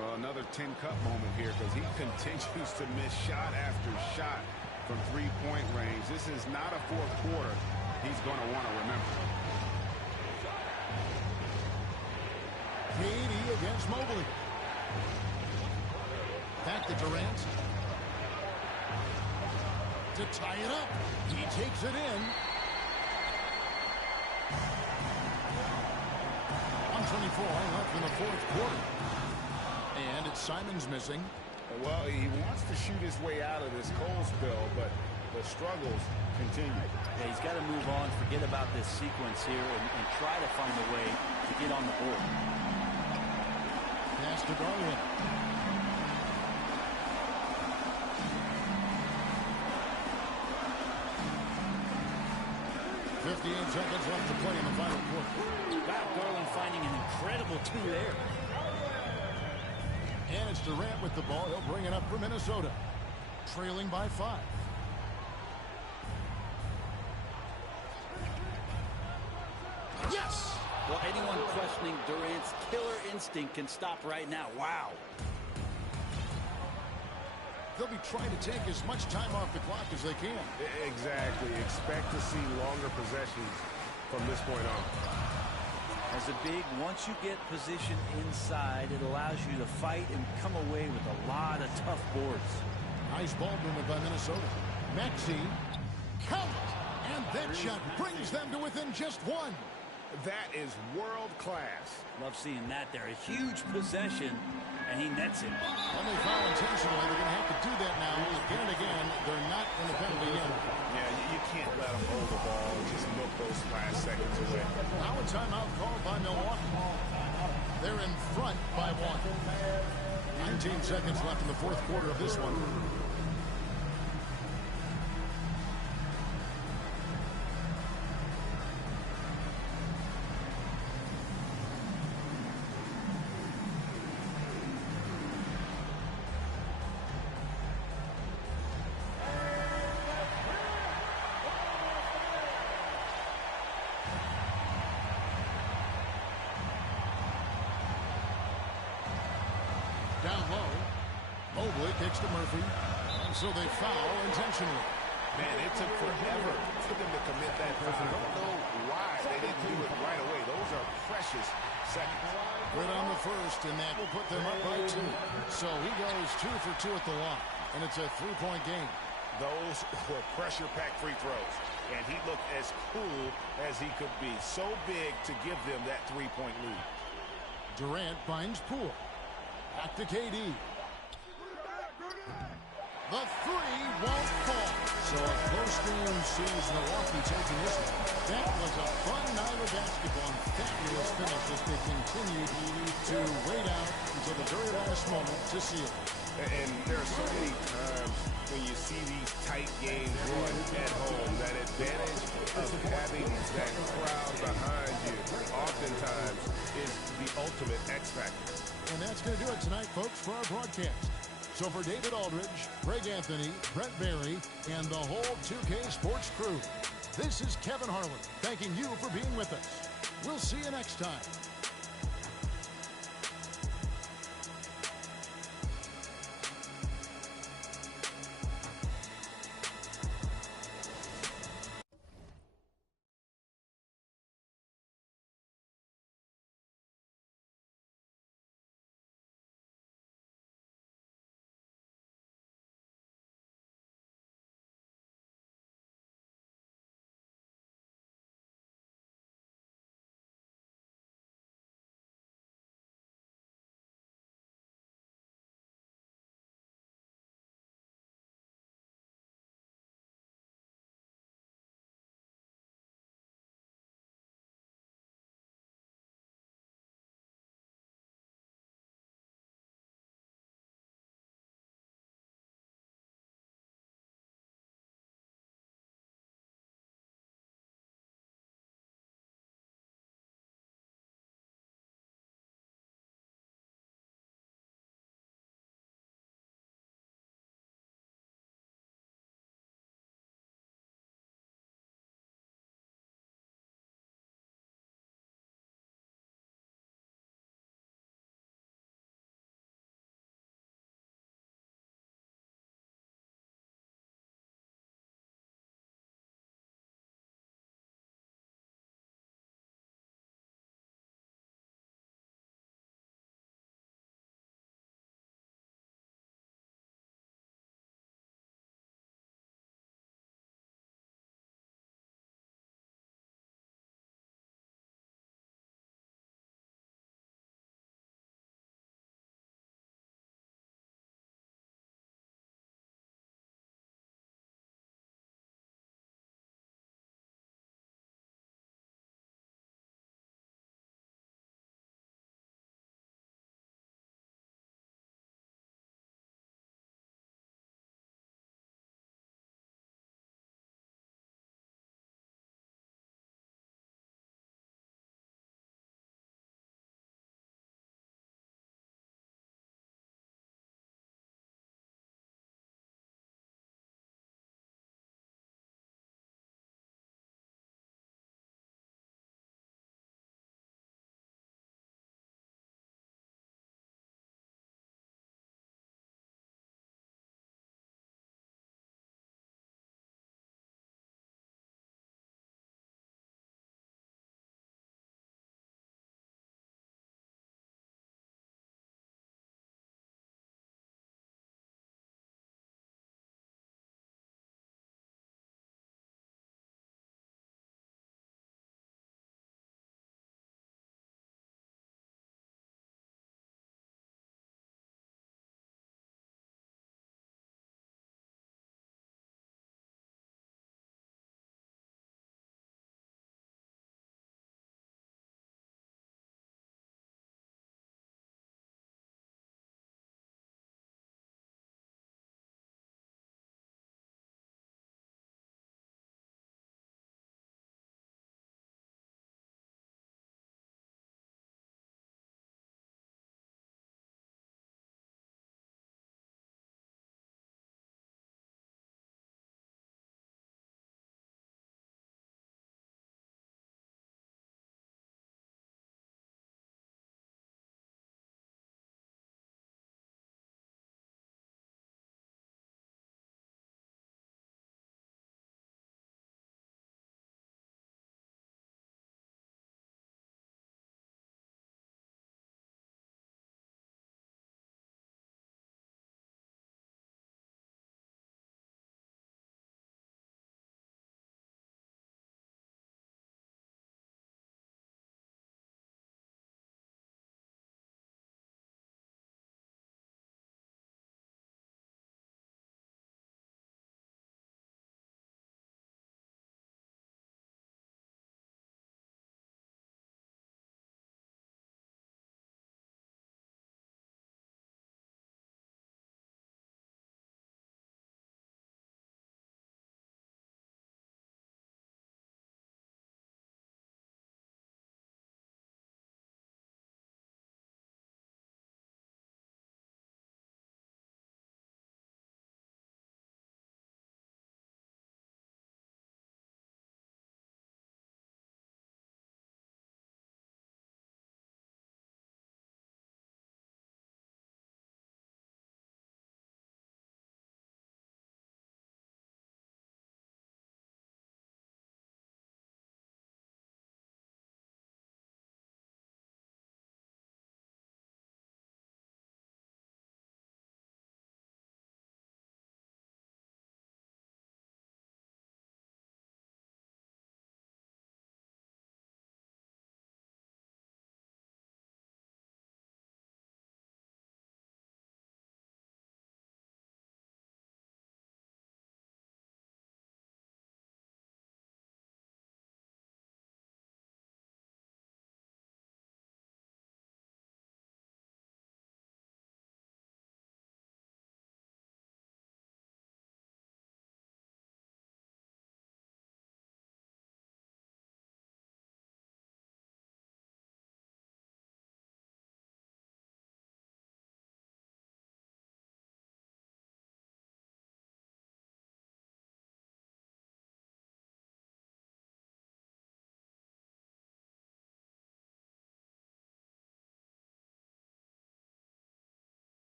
Well, another 10-cup moment here because he continues to miss shot after shot from three-point range. This is not a fourth quarter he's going to want to remember. KD against Mobley. Back to Durant. To tie it up. He takes it in. 124 left in the fourth quarter. And it's Simons missing. Well, he wants to shoot his way out of this cold spill, but the struggles continue. Yeah, he's got to move on, forget about this sequence here, and try to find a way to get on the board. Pass to Garland. .58 seconds left to play in the final quarter. Wow, Garland finding an incredible two there. And it's Durant with the ball. He'll bring it up for Minnesota. Trailing by 5. Yes! Well, anyone questioning Durant's killer instinct can stop right now. Wow. The they'll be trying to take as much time off the clock as they can. Exactly. Expect to see longer possessions from this point on. As a big, once you get position inside, it allows you to fight and come away with a lot of tough boards. Nice ball movement by Minnesota. Maxey, count it! And that shot brings them to within just one. That is world class. Love seeing that there. A huge possession, and he nets it. When they foul intentionally, they're going to have to do that now. Again and again, they're not in the penalty yet. Yeah, you can't let them hold the ball and just milk those last seconds away. Now a timeout called by Milwaukee. They're in front by 1. 19 seconds left in the fourth quarter of this one. Down low. Mobley kicks to Murphy. And so they foul intentionally. Man, it took forever for them to commit that foul. I don't know why they didn't do it right away. Those are precious seconds. Good on the first, and that will put them up by 2. So he goes 2 for 2 at the line, and it's a 3-point game. Those were pressure-packed free throws, and he looked as cool as he could be. So big to give them that 3-point lead. Durant finds Poole. Back to KD. The 3 won't fall. So a close game sees Milwaukee taking this one. That was a fun night of basketball and fabulous finish as they continued to wait out until the very last moment to seal it. And there are so many times when you see these tight games won at home, that advantage of having that crowd behind you oftentimes is the ultimate X factor. And that's going to do it tonight, folks, for our broadcast. So for David Aldridge, Greg Anthony, Brett Barry, and the whole 2K Sports crew, this is Kevin Harlan thanking you for being with us. We'll see you next time.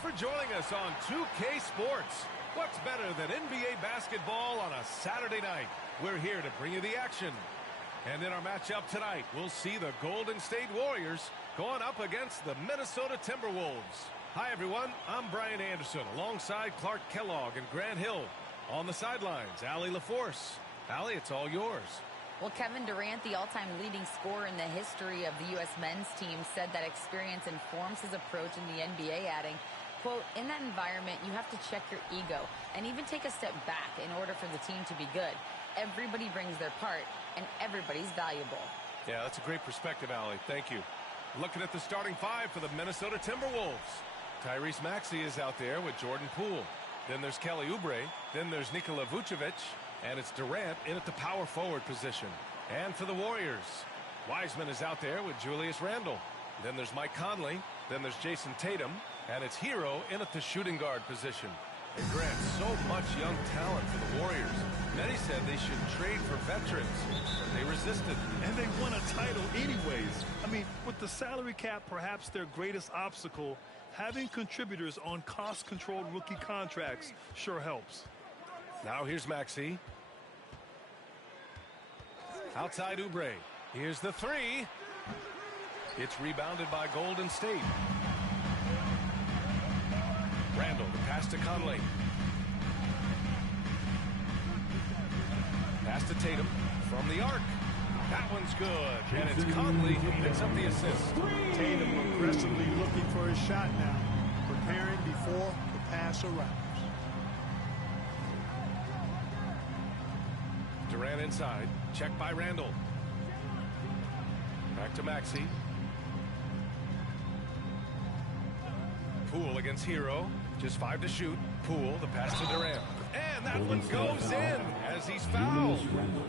for joining us on 2K Sports. What's better than NBA basketball on a Saturday night? We're here to bring you the action. And in our matchup tonight, we'll see the Golden State Warriors going up against the Minnesota Timberwolves. Hi, everyone. I'm Brian Anderson alongside Clark Kellogg and Grant Hill. On the sidelines, Allie LaForce. Allie, it's all yours. Well, Kevin Durant, the all-time leading scorer in the history of the U.S. men's team, said that experience informs his approach in the NBA, adding, quote, in that environment, you have to check your ego and even take a step back in order for the team to be good. Everybody brings their part, and everybody's valuable. Yeah, that's a great perspective, Allie. Thank you. Looking at the starting five for the Minnesota Timberwolves. Tyrese Maxey is out there with Jordan Poole. Then there's Kelly Oubre. Then there's Nikola Vucevic. And it's Durant in at the power forward position. And for the Warriors, Wiseman is out there with Julius Randle. Then there's Mike Conley. Then there's Jason Tatum. And it's Hero in at the shooting guard position. And Grant, so much young talent for the Warriors. Many said they should trade for veterans, but they resisted. And they won a title anyways. I mean, with the salary cap perhaps their greatest obstacle, having contributors on cost-controlled rookie contracts sure helps. Now here's Maxey. Outside Oubre. Here's the three. It's rebounded by Golden State. Randle, the pass to Conley. Pass to Tatum from the arc. That one's good. And it's Conley who picks up the assist. Tatum aggressively looking for his shot now, preparing before the pass arrives. Durant inside. Check by Randle. Back to Maxey. Poole against Hero. Just 5 to shoot. Poole, the pass to Durant. And that one goes in as he's fouled.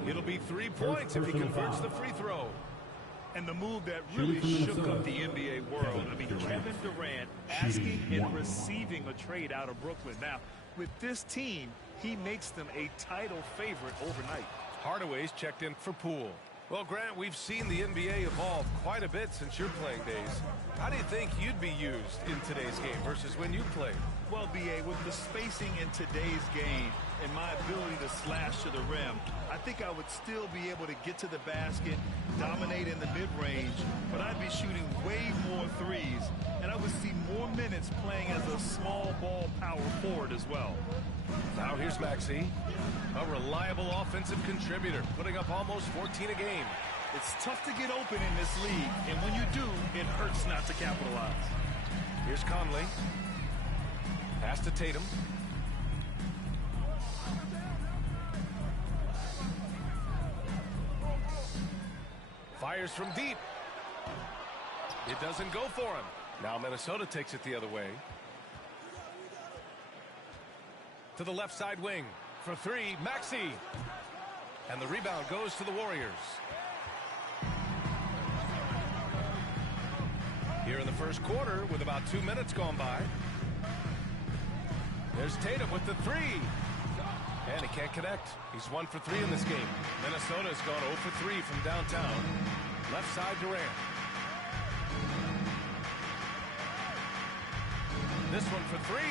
It'll be 3 points if he converts the free throw. And the move that really shook up the NBA world. I mean, Kevin Durant asking and receiving a trade out of Brooklyn. Now, with this team, he makes them a title favorite overnight. Hardaway's checked in for Poole. Well, Grant, we've seen the NBA evolve quite a bit since your playing days. How do you think you'd be used in today's game versus when you played? Well, B.A., with the spacing in today's game and my ability to slash to the rim, I think I would still be able to get to the basket, dominate in the mid-range, but I'd be shooting way more threes, and I would see more minutes playing as a small ball power forward as well. Now here's Maxey, a reliable offensive contributor, putting up almost 14 a game. It's tough to get open in this league, and when you do, it hurts not to capitalize. Here's Conley. Pass to Tatum. Fires from deep. It doesn't go for him. Now Minnesota takes it the other way. To the left side wing. For three, Maxey. And the rebound goes to the Warriors. Here in the first quarter with about 2 minutes gone by. There's Tatum with the three. And he can't connect. He's 1 for 3 in this game. Minnesota's gone 0 for 3 from downtown. Left side Durant. This one for 3.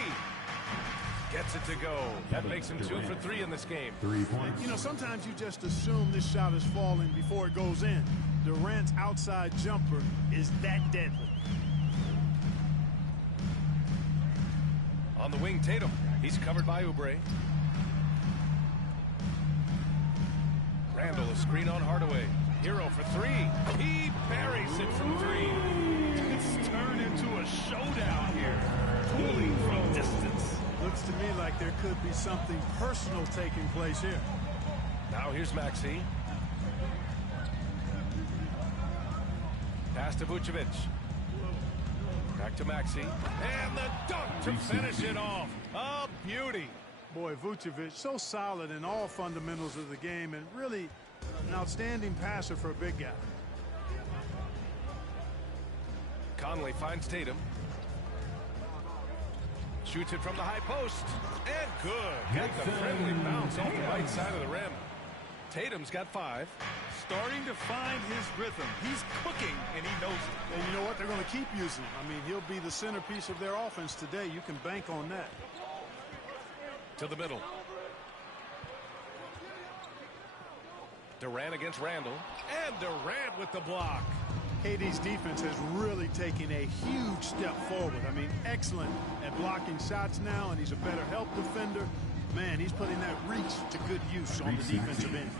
Gets it to go. That makes him 2 for 3 in this game. 3 points. You know, sometimes you just assume this shot is falling before it goes in. Durant's outside jumper is that deadly. On the wing, Tatum. He's covered by Oubre. Randle, a screen on Hardaway. Hero for 3. He buries it from 3. It's turned into a showdown here. Pulling from distance. Looks to me like there could be something personal taking place here. Now here's Maxey. Pass to Vucevic. Back to Maxey. And the dunk to finish it off. A beauty. Boy, Vucevic, so solid in all fundamentals of the game and really an outstanding passer for a big guy. Conley finds Tatum. Shoots it from the high post. And good. Got the friendly bounce off the right side of the rim. Tatum's got 5. Starting to find his rhythm. He's cooking, and he knows it. And you know what? They're going to keep using him. I mean, he'll be the centerpiece of their offense today. You can bank on that. To the middle. Durant against Randall. And Durant with the block. KD's defense has really taken a huge step forward. I mean, excellent at blocking shots now, and he's a better help defender. Man, he's putting that reach to good use on the defensive end.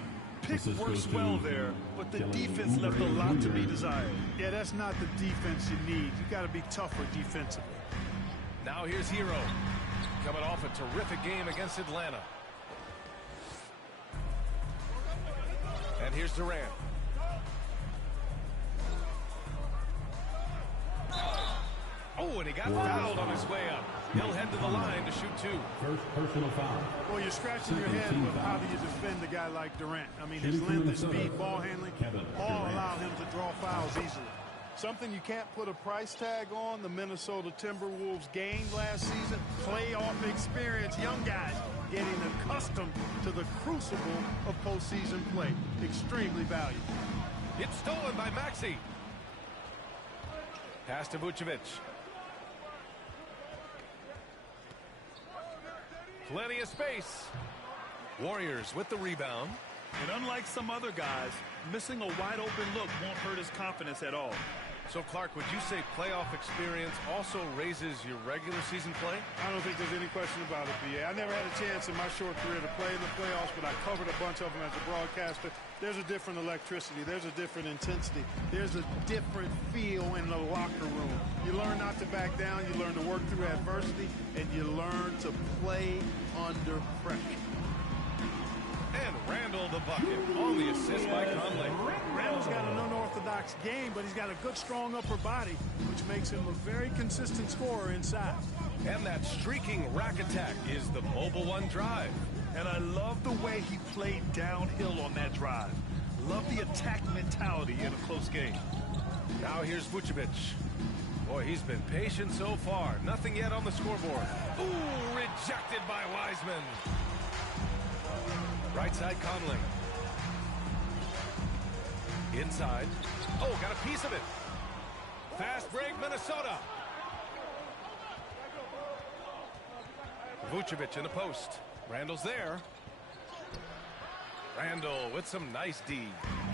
Pick works well there, but the defense left a lot to be desired. Yeah, that's not the defense you need. You got to be tougher defensively. Now here's Hero, coming off a terrific game against Atlanta. And here's Durant. Oh, and he got fouled on his way up. He'll head to the line to shoot 2. First personal foul. Well, you're scratching your head with how do you defend a guy like Durant? I mean, his length, his speed, ball handling, all allow him to draw fouls easily. Something you can't put a price tag on, the Minnesota Timberwolves gained last season. Playoff experience, young guys getting accustomed to the crucible of postseason play. Extremely valuable. It's stolen by Maxey. Pass to Vucevic. Plenty of space. Warriors with the rebound. And unlike some other guys, missing a wide open look won't hurt his confidence at all. So, Clark, would you say playoff experience also raises your regular season play? I don't think there's any question about it, B.A. I never had a chance in my short career to play in the playoffs, but I covered a bunch of them as a broadcaster. There's a different electricity. There's a different intensity. There's a different feel in the locker room. You learn not to back down. You learn to work through adversity, and you learn to play under pressure. And Randall the bucket on the assist by Conley. Randall's got an unorthodox game, but he's got a good, strong upper body, which makes him a very consistent scorer inside. And that streaking rack attack is the mobile one drive. And I love the way he played downhill on that drive. Love the attack mentality in a close game. Now here's Vucevic. Boy, he's been patient so far. Nothing yet on the scoreboard. Ooh, rejected by Wiseman. Right side Conley. Inside. Oh, got a piece of it. Fast break, Minnesota. Vucevic in the post. Randall's there. Randall with some nice D.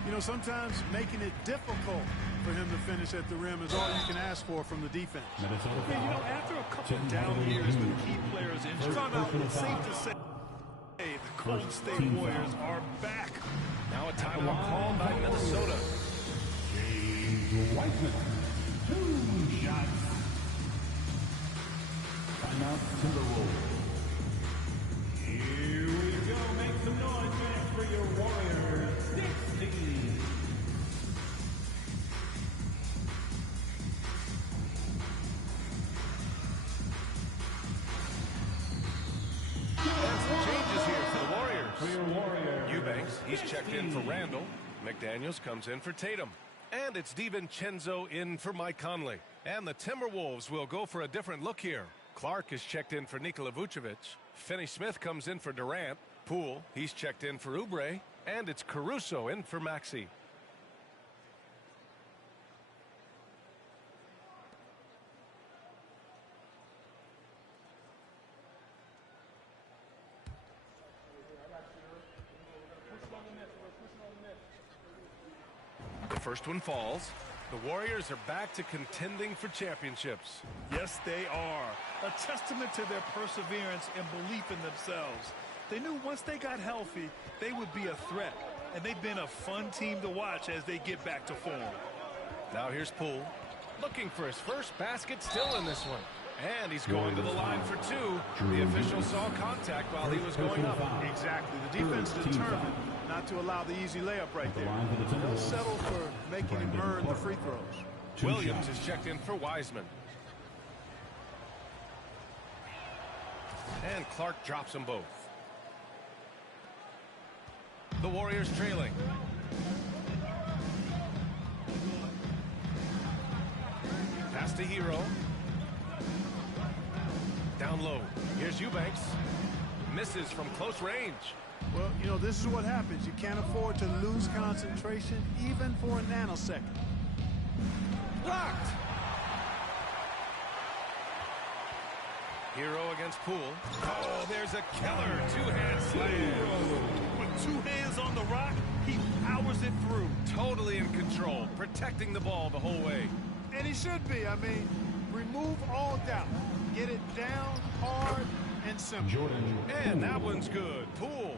You know, sometimes making it difficult for him to finish at the rim is all you can ask for from the defense. Yeah, you know, after a couple of down years with key players injured, it's safe to say the Golden State Warriors are back. Now a timeout called by Minnesota. James Wiseman. 2 shots. Timeout Timberwolves. Here we go. Make some noise, fans, for your Warriors. 16. And some changes here for the Warriors. Eubanks, he's checked in for Randall. McDaniels comes in for Tatum. And it's DiVincenzo in for Mike Conley. And the Timberwolves will go for a different look here. Clark is checked in for Nikola Vucevic. Finney-Smith comes in for Durant. Poole, he's checked in for Oubre. And it's Caruso in for Maxey. The first one falls. The Warriors are back to contending for championships. Yes, they are. A testament to their perseverance and belief in themselves. They knew once they got healthy, they would be a threat. And they've been a fun team to watch as they get back to form. Now here's Poole. Looking for his first basket still in this one. And he's going to the line for 2. The official saw contact while he was going up. Exactly. The defense determined not to allow the easy layup right there. They'll settle for making him earn the free throws. Williams is checked in for Wiseman. And Clark drops them both. The Warriors trailing. Pass to Hero. Down low. Here's Eubanks. Misses from close range. Well, you know, this is what happens. You can't afford to lose concentration even for a nanosecond. Blocked. Hero against Poole. Oh, there's a killer two-hand slam. With two hands on the rock, he powers it through. Totally in control, protecting the ball the whole way. And he should be. I mean, remove all doubt. Get it down, hard, and simple. And that one's good. Poole.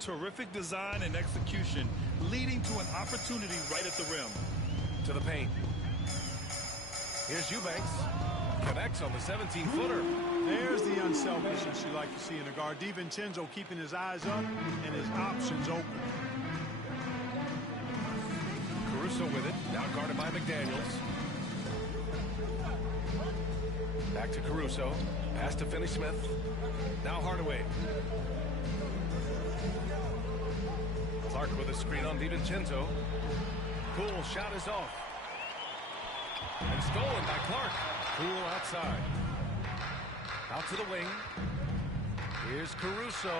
Terrific design and execution, leading to an opportunity right at the rim. To the paint. Here's Eubanks. Connects on the 17-footer. There's the unselfishness you like to see in a guard. DiVincenzo keeping his eyes up and his options open. Caruso with it. Now guarded by McDaniels. Back to Caruso. Pass to Finney-Smith. Now Hardaway. Clark with a screen on DiVincenzo. Poole shot is off. And stolen by Clark. Poole outside. Out to the wing. Here's Caruso.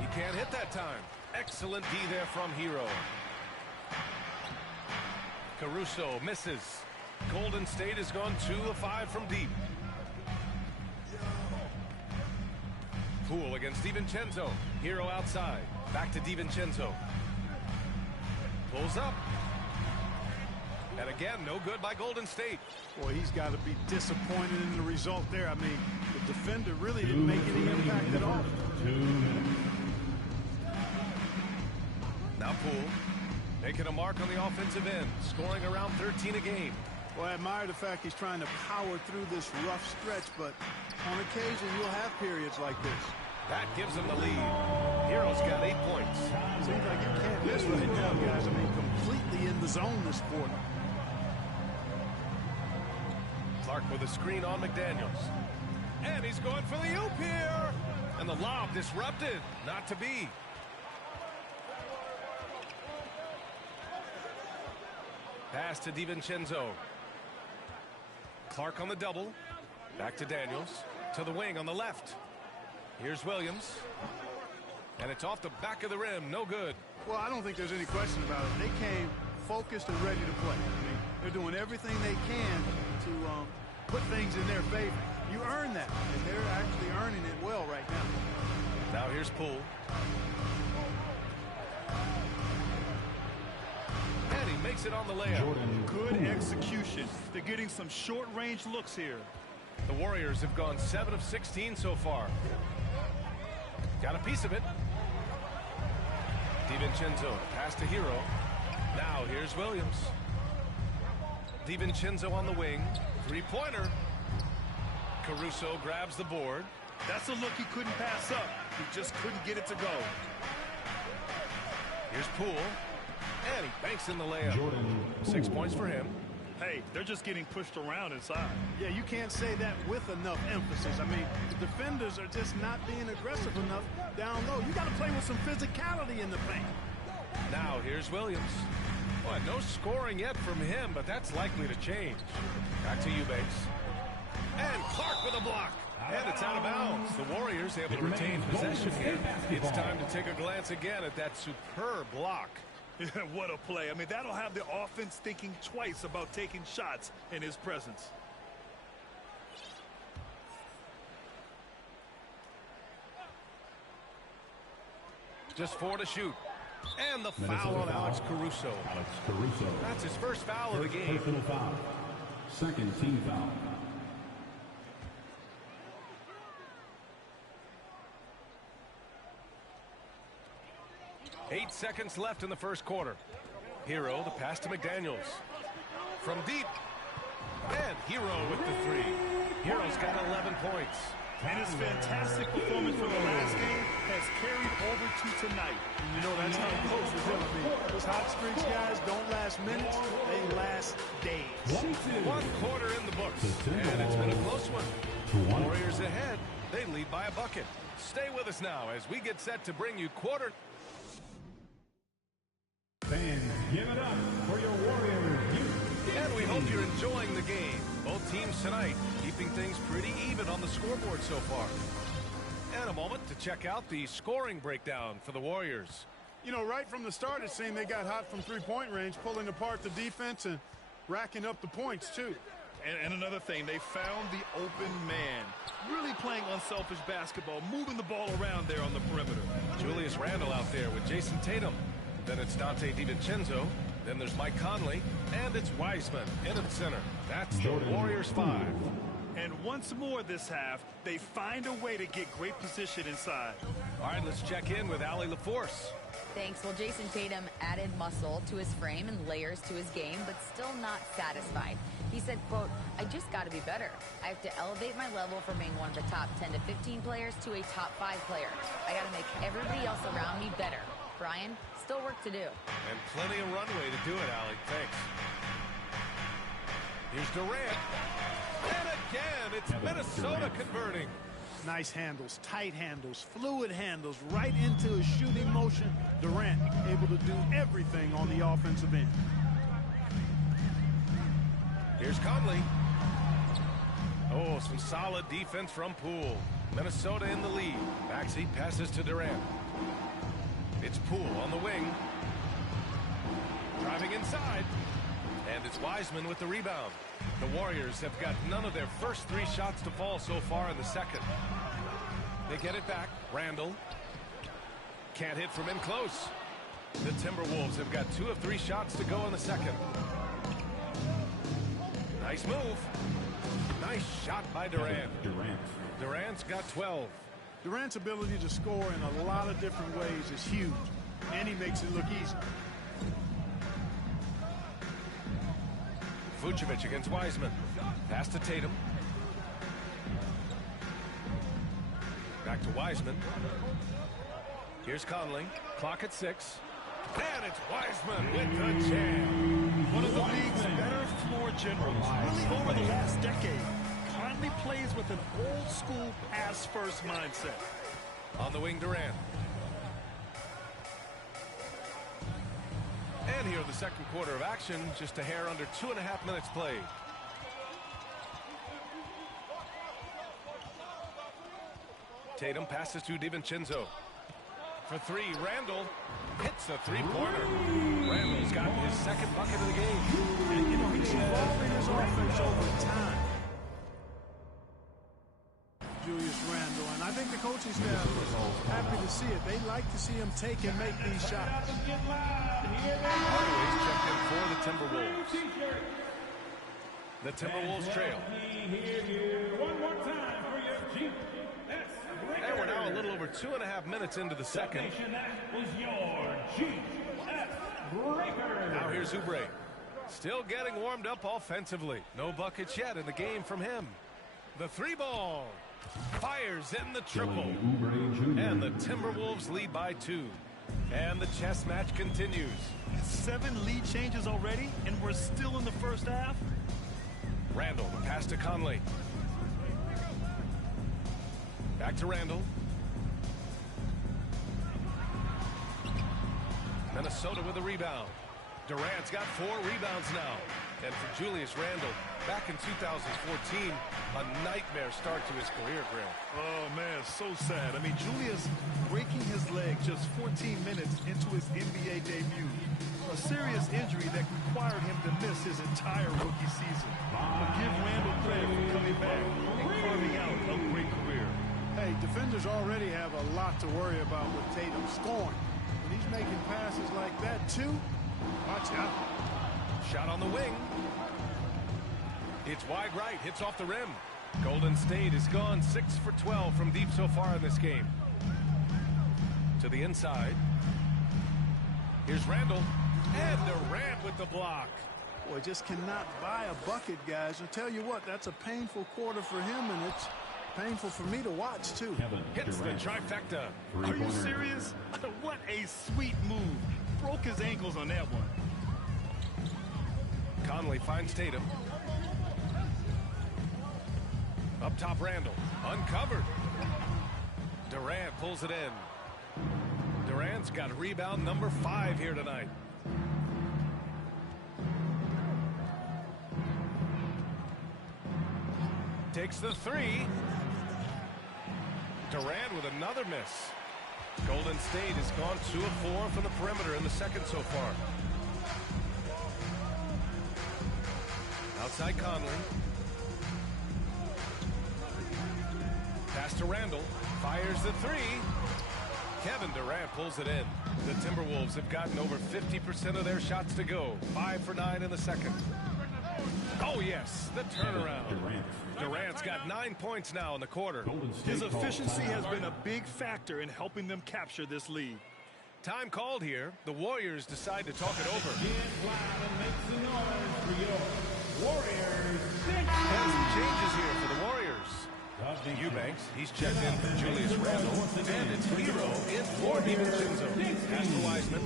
He can't hit that time. Excellent D there from Hero. Caruso misses. Golden State has gone 2 of 5 from deep. Poole against DiVincenzo. Hero outside. Back to DiVincenzo. Pulls up. And again, no good by Golden State. Boy, he's got to be disappointed in the result there. I mean, the defender really didn't make any impact at all. Now Poole making a mark on the offensive end, scoring around 13 a game. Well, I admire the fact he's trying to power through this rough stretch, but on occasion you'll have periods like this. That gives him the lead. Hero's got 8 points. Seems like you can't miss right now, guys. I mean, completely in the zone this quarter. Clark with a screen on McDaniels. And he's going for the oop here. And the lob disrupted. Not to be. Pass to DiVincenzo. Clark on the double. Back to Daniels. To the wing on the left. Here's Williams. And it's off the back of the rim. No good. Well, I don't think there's any question about it. They came focused and ready to play. I mean, they're doing everything they can to put things in their favor. You earn that, and they're actually earning it well right now. Now here's Poole. And he makes it on the layup. Good execution. They're getting some short-range looks here. The Warriors have gone 7 of 16 so far. Got a piece of it. DiVincenzo, pass to Hero. Now here's Williams. DiVincenzo on the wing. Three-pointer. Caruso grabs the board. That's a look he couldn't pass up. He just couldn't get it to go. Here's Poole. And he banks in the layup. 6 points for him. Hey, they're just getting pushed around inside. Yeah, you can't say that with enough emphasis. I mean, the defenders are just not being aggressive enough down low. You got to play with some physicality in the paint. Now here's Williams. Well, no scoring yet from him, but that's likely to change. Back to Eubanks. And Clark with a block. And it's out of bounds. The Warriors able to retain possession here. It's time to take a glance again at that superb block. What a play. I mean, that'll have the offense thinking twice about taking shots in his presence. Just 4 to shoot. And the foul on Alex Caruso. That's his first foul of the game. Personal foul. Second team foul. 8 seconds left in the first quarter. Hero, the pass to McDaniels. From deep. And Hero with the 3. Hero's got 11 points. And his fantastic performance from the last game has carried over to tonight. And you know, that's how it goes with him. I mean, those hot streaks, guys, don't last minutes. They last days. 1 quarter in the books. And it's been a close one. Warriors ahead. They lead by a bucket. Stay with us now as we get set to bring you quarter. Fans, give it up for your Warriors. And we hope you're enjoying the game. Both teams tonight keeping things pretty even on the scoreboard so far. And a moment to check out the scoring breakdown for the Warriors. You know, right from the start, it seemed they got hot from three-point range, pulling apart the defense and racking up the points, too. And another thing, they found the open man. Really playing unselfish basketball, moving the ball around there on the perimeter. Julius Randle out there with Jason Tatum. Then it's Dante DiVincenzo. Then there's Mike Conley. And it's Wiseman in at center. That's the Warriors 5. And once more this half, they find a way to get great position inside. All right, let's check in with Allie LaForce. Thanks. Well, Jason Tatum added muscle to his frame and layers to his game, but still not satisfied. He said, quote, "I just got to be better. I have to elevate my level from being one of the top 10 to 15 players to a top 5 player. I got to make everybody else around me better." Brian, still work to do. And plenty of runway to do it, Allie. Thanks. Here's Durant. And again, it's Minnesota converting. Nice handles, tight handles, fluid handles, right into a shooting motion. Durant able to do everything on the offensive end. Here's Conley. Oh, some solid defense from Poole. Minnesota in the lead. Maxey passes to Durant. It's Poole on the wing. Driving inside. And it's Wiseman with the rebound. The Warriors have got none of their first 3 shots to fall so far in the second. They get it back. Randle. Can't hit from in close. The Timberwolves have got 2 of 3 shots to go in the second. Nice move. Nice shot by Durant. Durant's got 12. Durant's ability to score in a lot of different ways is huge, and he makes it look easy. Vucevic against Wiseman. Pass to Tatum. Back to Wiseman. Here's Conley. Clock at 6. And it's Wiseman with the jam. One of the league's better floor generals, really over the last decade. Conley plays with an old-school pass-first mindset. On the wing, Durant. And here the second quarter of action, just a hair under 2.5 minutes played. Tatum passes to DiVincenzo. For 3, Randle hits a 3-pointer. Randle's got his second bucket of the game. And, you know, he's evolving his offense over time. Julius Randle, and I think the coaching staff is happy to see it. They like to see him take and make these shots. Hardaway's checked in for the Timberwolves. The Timberwolves trail. One more time for your Chief. And we're now a little over 2.5 minutes into the second. That was your Chief Breaker. Now here's Oubre. Still getting warmed up offensively. No buckets yet in the game from him. The 3-ball. Fires in the triple. And the Timberwolves lead by 2. And the chess match continues. 7 lead changes already, and we're still in the first half. Randle, the pass to Conley. Back to Randle. Minnesota with a rebound. Durant's got 4 rebounds now. And for Julius Randle, back in 2014, a nightmare start to his career, Graham. Oh, man, so sad. I mean, Julius breaking his leg just 14 minutes into his NBA debut. A serious injury that required him to miss his entire rookie season. But give Randle credit for coming back and carving out a great career. Hey, defenders already have a lot to worry about with Tatum scoring. When he's making passes like that, too, watch out. Shot on the wing. It's wide right, hits off the rim. Golden State has gone 6 for 12 from deep so far in this game. To the inside. Here's Randle. And Durant with the block. Boy, just cannot buy a bucket, guys. I tell you what, that's a painful quarter for him, and it's painful for me to watch, too. Hits the trifecta. Are you serious? What a sweet move. Broke his ankles on that one. Conley finds Tatum. Up top, Randle. Uncovered. Durant pulls it in. Durant's got rebound number 5 here tonight. Takes the 3. Durant with another miss. Golden State has gone 2 of 4 from the perimeter in the second so far. Outside Conley. Pass to Randall. Fires the three. Kevin Durant pulls it in. The Timberwolves have gotten over 50% of their shots to go. 5 for 9 in the second. Oh, yes, the turnaround. Durant's got 9 points now in the quarter. His efficiency has been a big factor in helping them capture this lead. Time called here. The Warriors decide to talk it over. And some changes here for the Warriors. Eubanks, he's checked in for Julius Randle. And it's Hero in for DiVincenzo. Pass to Wiseman.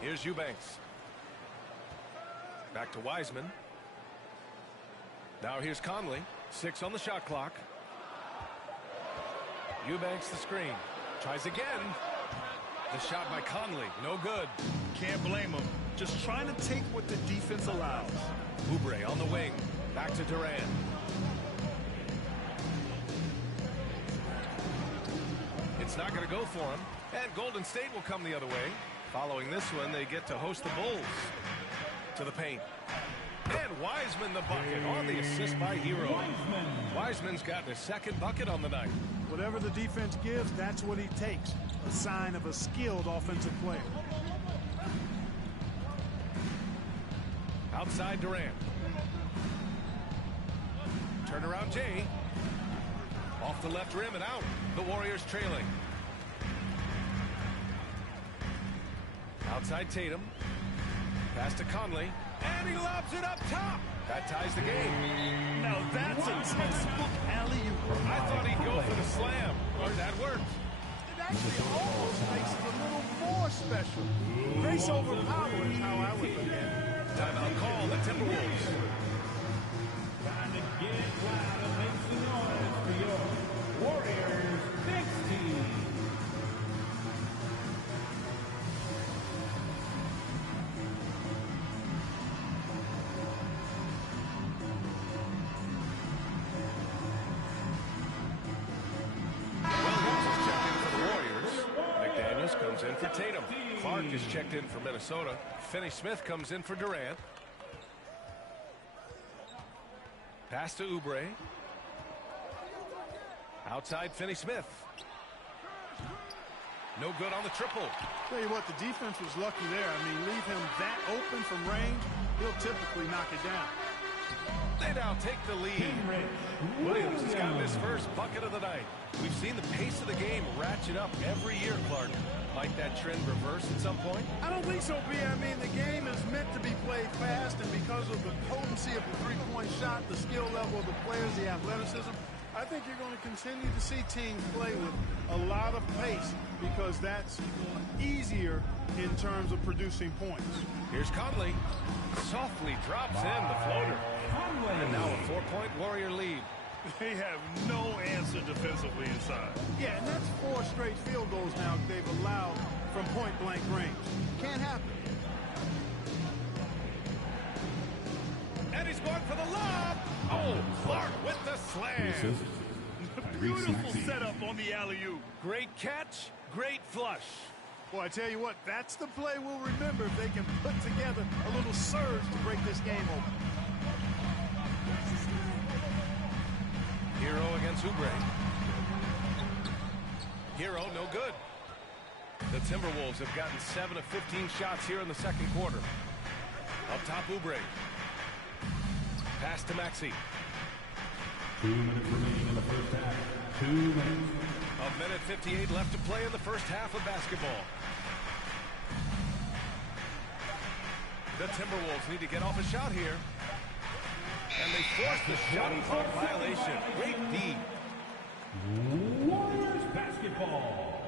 Here's Eubanks. Back to Wiseman. Now here's Conley. 6 on the shot clock. Eubanks the screen. Tries again. The shot by Conley. No good. Can't blame him. Just trying to take what the defense allows. Oubre on the wing. Back to Durant. It's not going to go for him. And Golden State will come the other way. Following this one, they get to host the Bulls. To the paint. And Wiseman the bucket on the assist by Hero. Wiseman's gotten his second bucket on the night. Whatever the defense gives, that's what he takes. A sign of a skilled offensive player. Outside Durant. Turnaround Jay. Off the left rim and out. The Warriors trailing. Outside Tatum. Pass to Conley. And he lobs it up top. That ties the game. Now that's a textbook alley-oop. I thought he'd go for the slam, but that worked. It actually almost makes it a little more special. Grace over power is how I would look at it. Timeout call, the Timberwolves. Time to get loud and make some noise for your Warriors next team. Comes in for Tatum. Clark is checked in for Minnesota. Finney-Smith comes in for Durant. Pass to Oubre. Outside Finney-Smith. No good on the triple. Tell you what, the defense was lucky there. I mean, leave him that open from range, he'll typically knock it down. They now take the lead. Williams has gotten his first bucket of the night. We've seen the pace of the game ratchet up every year, Clark. Might that trend reverse at some point? I don't think so, B. I mean, the game is meant to be played fast, and because of the potency of the three-point shot, the skill level of the players, the athleticism, I think you're going to continue to see teams play with a lot of pace because that's easier in terms of producing points. Here's Conley. Softly drops in the floater. And now a 4-point Warrior lead. They have no answer defensively inside. Yeah, and that's 4 straight field goals now they've allowed from point-blank range. Can't happen. And he's going for the lob. Oh, Clark with the slam. Beautiful setup on the alley-oop. Great catch, great flush. Well, I tell you what, that's the play we'll remember if they can put together a little surge to break this game open. Hero against Oubre. Hero, no good. The Timberwolves have gotten 7 of 15 shots here in the second quarter. Up top, Oubre. Pass to Maxey. 2 minutes remaining in the first half. 2 minutes. A minute 58 left to play in the first half of basketball. The Timberwolves need to get off a shot here. And they force the shot clock violation. Great D. Warriors basketball.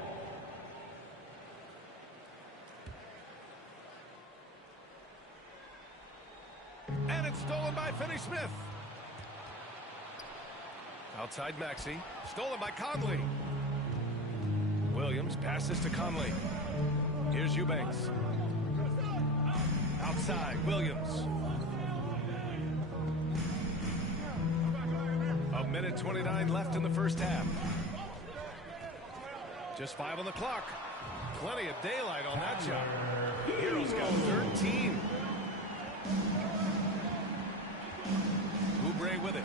And it's stolen by Finney-Smith. Outside Maxey. Stolen by Conley. Williams passes to Conley. Here's Eubanks. Outside, Williams. A minute 29 left in the first half. Just 5 on the clock. Plenty of daylight on that shot. Hero's got 13. Oubre with it.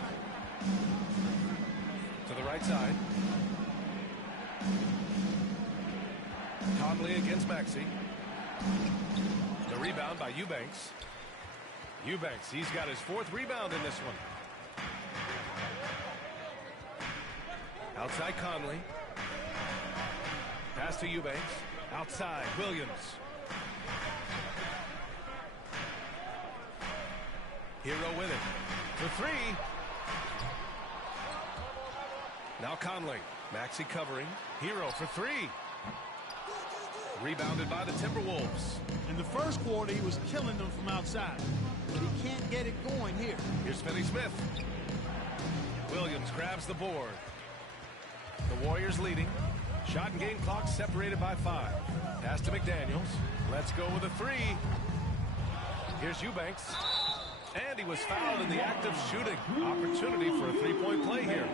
To the right side. Conley against Maxey. The rebound by Eubanks. Eubanks, he's got his 4th rebound in this one. Outside Conley. Pass to Eubanks. Outside Williams. Hero with it. For 3. Now Conley. Maxey covering. Hero for 3. Rebounded by the Timberwolves. In the first quarter, he was killing them from outside. But he can't get it going here. Here's Finney-Smith. Williams grabs the board. The Warriors leading. Shot and game clock separated by 5. Pass to McDaniels. Let's go with a 3. Here's Eubanks. And he was fouled in the act of shooting. Opportunity for a 3-point play here.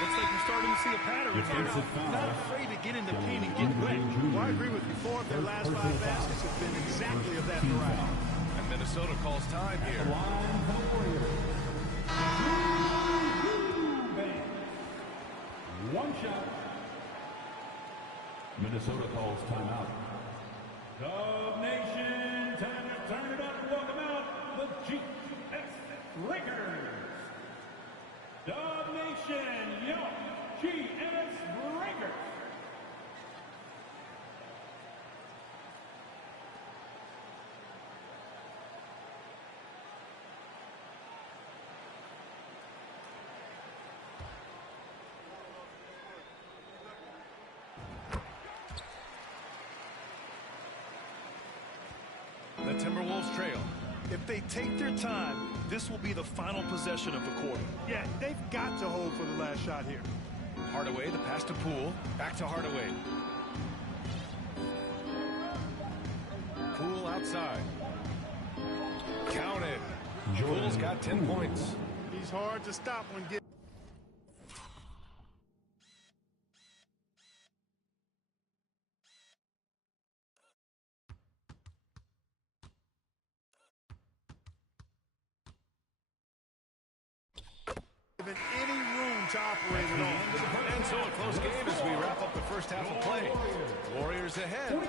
Looks like we're starting to see a pattern here. Not afraid to get in the paint and get wet. Well, I agree with you. 4 of their last 5 baskets have been exactly of that variety. And Minnesota calls time here. One shot. Minnesota calls timeout. Dub Nation, time to turn it up. Welcome out the GS Breakers. Dub Nation, yo, GS Breakers. The Timberwolves trail. If they take their time, this will be the final possession of the quarter. Yeah, they've got to hold for the last shot here. Hardaway, the pass to Poole. Back to Hardaway. Poole outside. Counted. Poole's got 10 points. He's hard to stop when getting. Any room to operate at all. And so a close game as we wrap up the first half of play. Warriors ahead.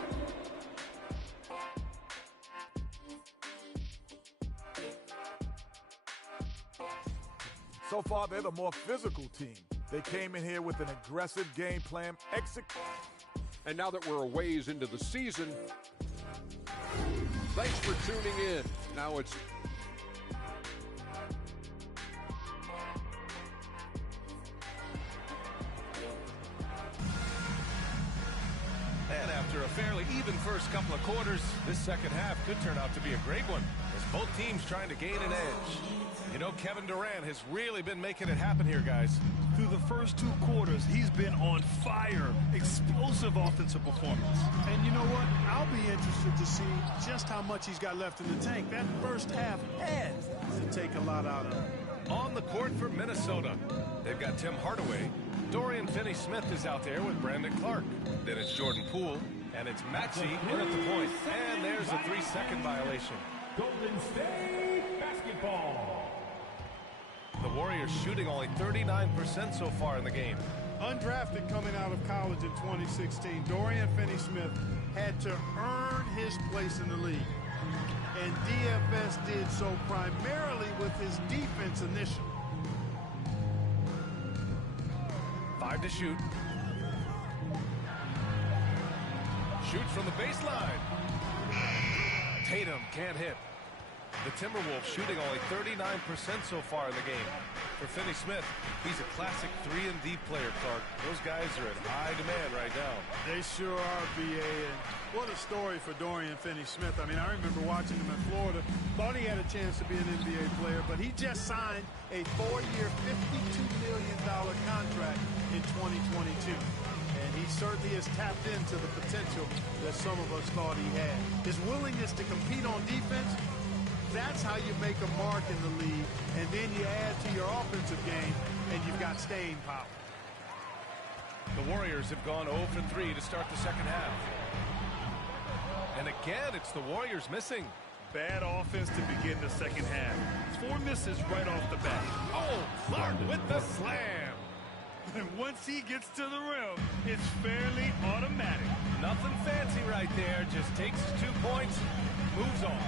So far, they're the more physical team. They came in here with an aggressive game plan. And now that we're a ways into the season, thanks for tuning in. Now it's And after a fairly even first couple of quarters, this second half could turn out to be a great one as both teams trying to gain an edge. You know, Kevin Durant has really been making it happen here, guys. Through the first 2 quarters, he's been on fire. Explosive offensive performance. And you know what? I'll be interested to see just how much he's got left in the tank. That first half has to take a lot out of him. On the court for Minnesota, they've got Tim Hardaway. Dorian Finney-Smith is out there with Brandon Clark. Then it's Jordan Poole, and it's Maxey in at the point. And there's a 3-second violation. Golden State basketball. The Warriors shooting only 39% so far in the game. Undrafted coming out of college in 2016, Dorian Finney-Smith had to earn his place in the league. And DFS did so primarily with his defense initially. 5 to shoot. Shoots from the baseline. Tatum can't hit. The Timberwolves shooting only 39% so far in the game. For Finney-Smith, he's a classic 3-and-D player, Clark. Those guys are in high demand right now. They sure are, B.A. And what a story for Dorian Finney-Smith. I mean, I remember watching him in Florida. Thought he had a chance to be an NBA player, but he just signed a 4-year, $52 million contract in 2022. And He certainly has tapped into the potential that some of us thought he had. His willingness to compete on defense, that's how you make a mark in the league. And then you add to your offensive game, and you've got staying power. The Warriors have gone 0 for 3 to start the second half. And again, it's the Warriors missing. Bad offense to begin the second half. 4 misses right off the bat. Oh, Clark with the slam. And once he gets to the rim, it's fairly automatic. Nothing fancy right there. Just takes his 2 points, moves on.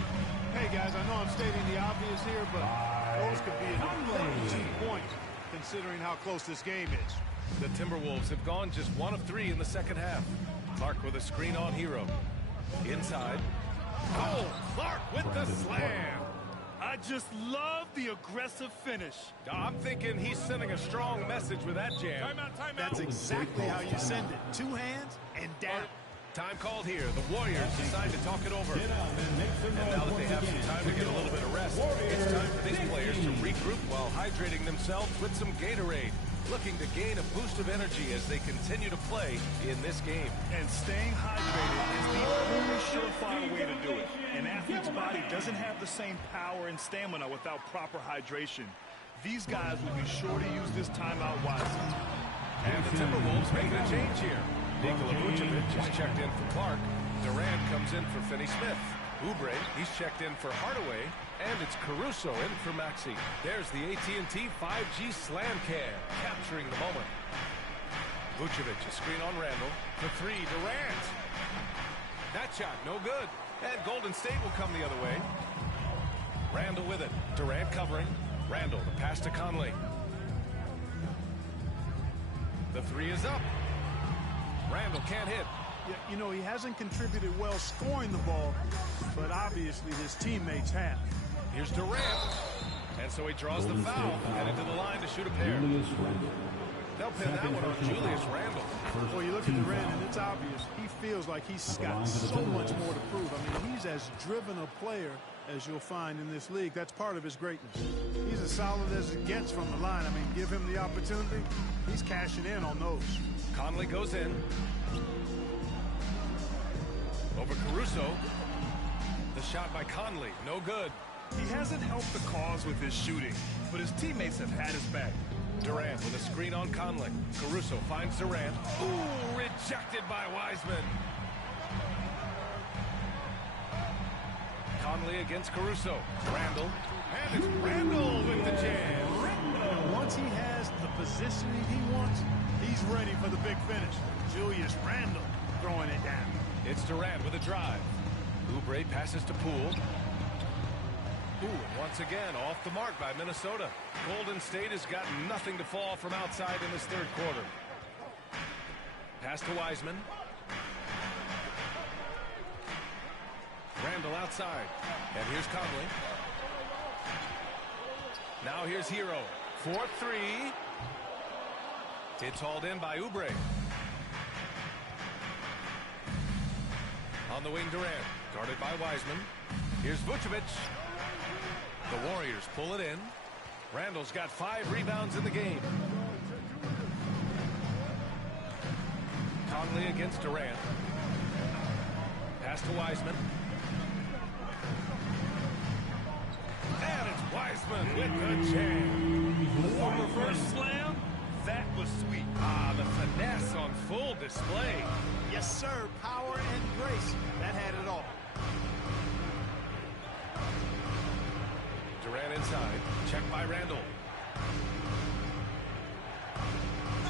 Hey, guys, I know I'm stating the obvious here, but those could be an important 2 points, considering how close this game is. The Timberwolves have gone just 1 of 3 in the second half. Clark with a screen on Hero. Inside. Oh, Clark with the slam. I just love the aggressive finish. I'm thinking he's sending a strong message with that jam. Timeout. That's exactly how you send it. 2 hands and down. Time called here. The Warriors decide to talk it over. And now that they have some time to get a little bit of rest, it's time for these players to regroup while hydrating themselves with some Gatorade, looking to gain a boost of energy as they continue to play in this game. And staying hydrated is the only surefire way to do it. An athlete's body doesn't have the same power and stamina without proper hydration. These guys will be sure to use this timeout wisely. And the Timberwolves making a change here. Nikola Vucevic is checked in for Clark. Durant comes in for Finney-Smith. Oubre, he's checked in for Hardaway. And it's Caruso in for Maxey. There's the AT&T 5G slam cam, capturing the moment. Vucevic, a screen on Randall. For 3, Durant. That shot, no good. And Golden State will come the other way. Randall with it. Durant covering. Randall, the pass to Conley. The 3 is up. Randall can't hit. Yeah, you know, he hasn't contributed well scoring the ball, but obviously his teammates have. Here's Durant. And so he draws the foul, headed to the line to shoot a pair. They'll pin that one on Julius Randle. Well, you look at Durant, and it's obvious. He feels like he's got so much more to prove. I mean, he's as driven a player as you'll find in this league. That's part of his greatness. He's as solid as it gets from the line. I mean, give him the opportunity, he's cashing in on those. Conley goes in. Over Caruso. The shot by Conley, no good. He hasn't helped the cause with his shooting, but his teammates have had his back. Durant with a screen on Conley. Caruso finds Durant. Ooh, rejected by Wiseman. Conley against Caruso. Randall. And it's Randall with the jam. Once he has the positioning he wants, he's ready for the big finish. Julius Randle throwing it down. It's Durant with a drive. Oubre passes to Poole. Poole once again off the mark by Minnesota. Golden State has got nothing to fall from outside in this third quarter. Pass to Wiseman. Randall outside. And here's Conley. Now here's Hero. 4-3. It's hauled in by Oubre. On the wing, Durant. Guarded by Wiseman. Here's Vucevic. The Warriors pull it in. Randall's got 5 rebounds in the game. Conley against Durant. Pass to Wiseman. And it's Wiseman with the jam. A reverse slam? That was sweet. Ah, the finesse on full display. Yes, sir. Power and grace. That had it all. Durant inside. Checked by Randall.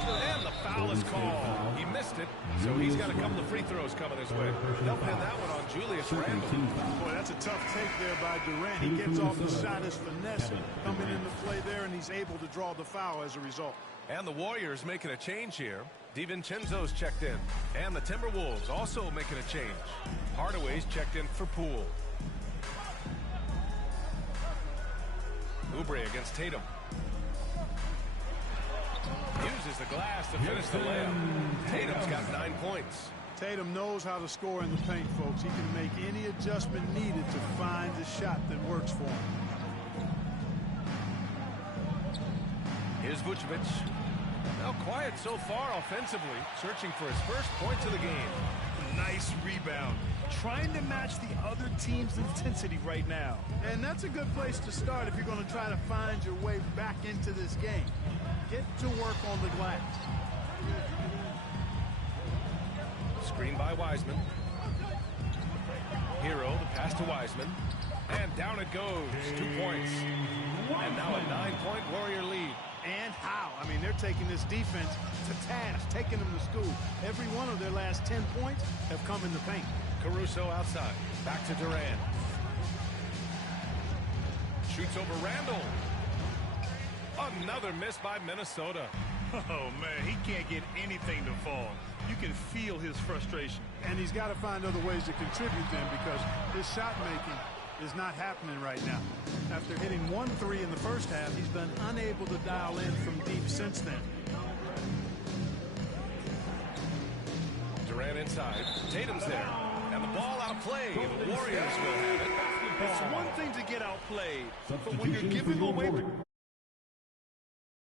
And the foul is called. He missed it, so he's got a couple of free throws coming his way. They'll pin that one on Julius Randle. Boy, that's a tough take there by Durant. He gets off the shot as finesse coming into play there, and he's able to draw the foul as a result. And the Warriors making a change here. DiVincenzo's checked in. And the Timberwolves also making a change. Hardaway's checked in for Poole. Oubre against Tatum. Uses the glass to finish the layup. Tatum's got 9 points. Tatum knows how to score in the paint, folks. He can make any adjustment needed to find the shot that works for him. Here's Vucevic. Now quiet so far offensively, searching for his first points of the game. Nice rebound. Trying to match the other team's intensity right now. And that's a good place to start if you're going to try to find your way back into this game. Get to work on the glass. Screen by Wiseman. Hero, the pass to Wiseman. And down it goes. 2 points. And now a 9-point Warrior lead. And how? I mean, they're taking this defense to task, taking them to school. Every one of their last 10 points have come in the paint. Caruso outside. Back to Durant. Shoots over Randall. Another miss by Minnesota. Oh, man, he can't get anything to fall. You can feel his frustration. And he's got to find other ways to contribute then, because his shot making is not happening right now. After hitting 1-3 in the first half, he's been unable to dial in from deep since then. Durant inside. Tatum's there. And the ball outplayed. The Warriors will have it. It's one thing to get outplayed, but when you're giving away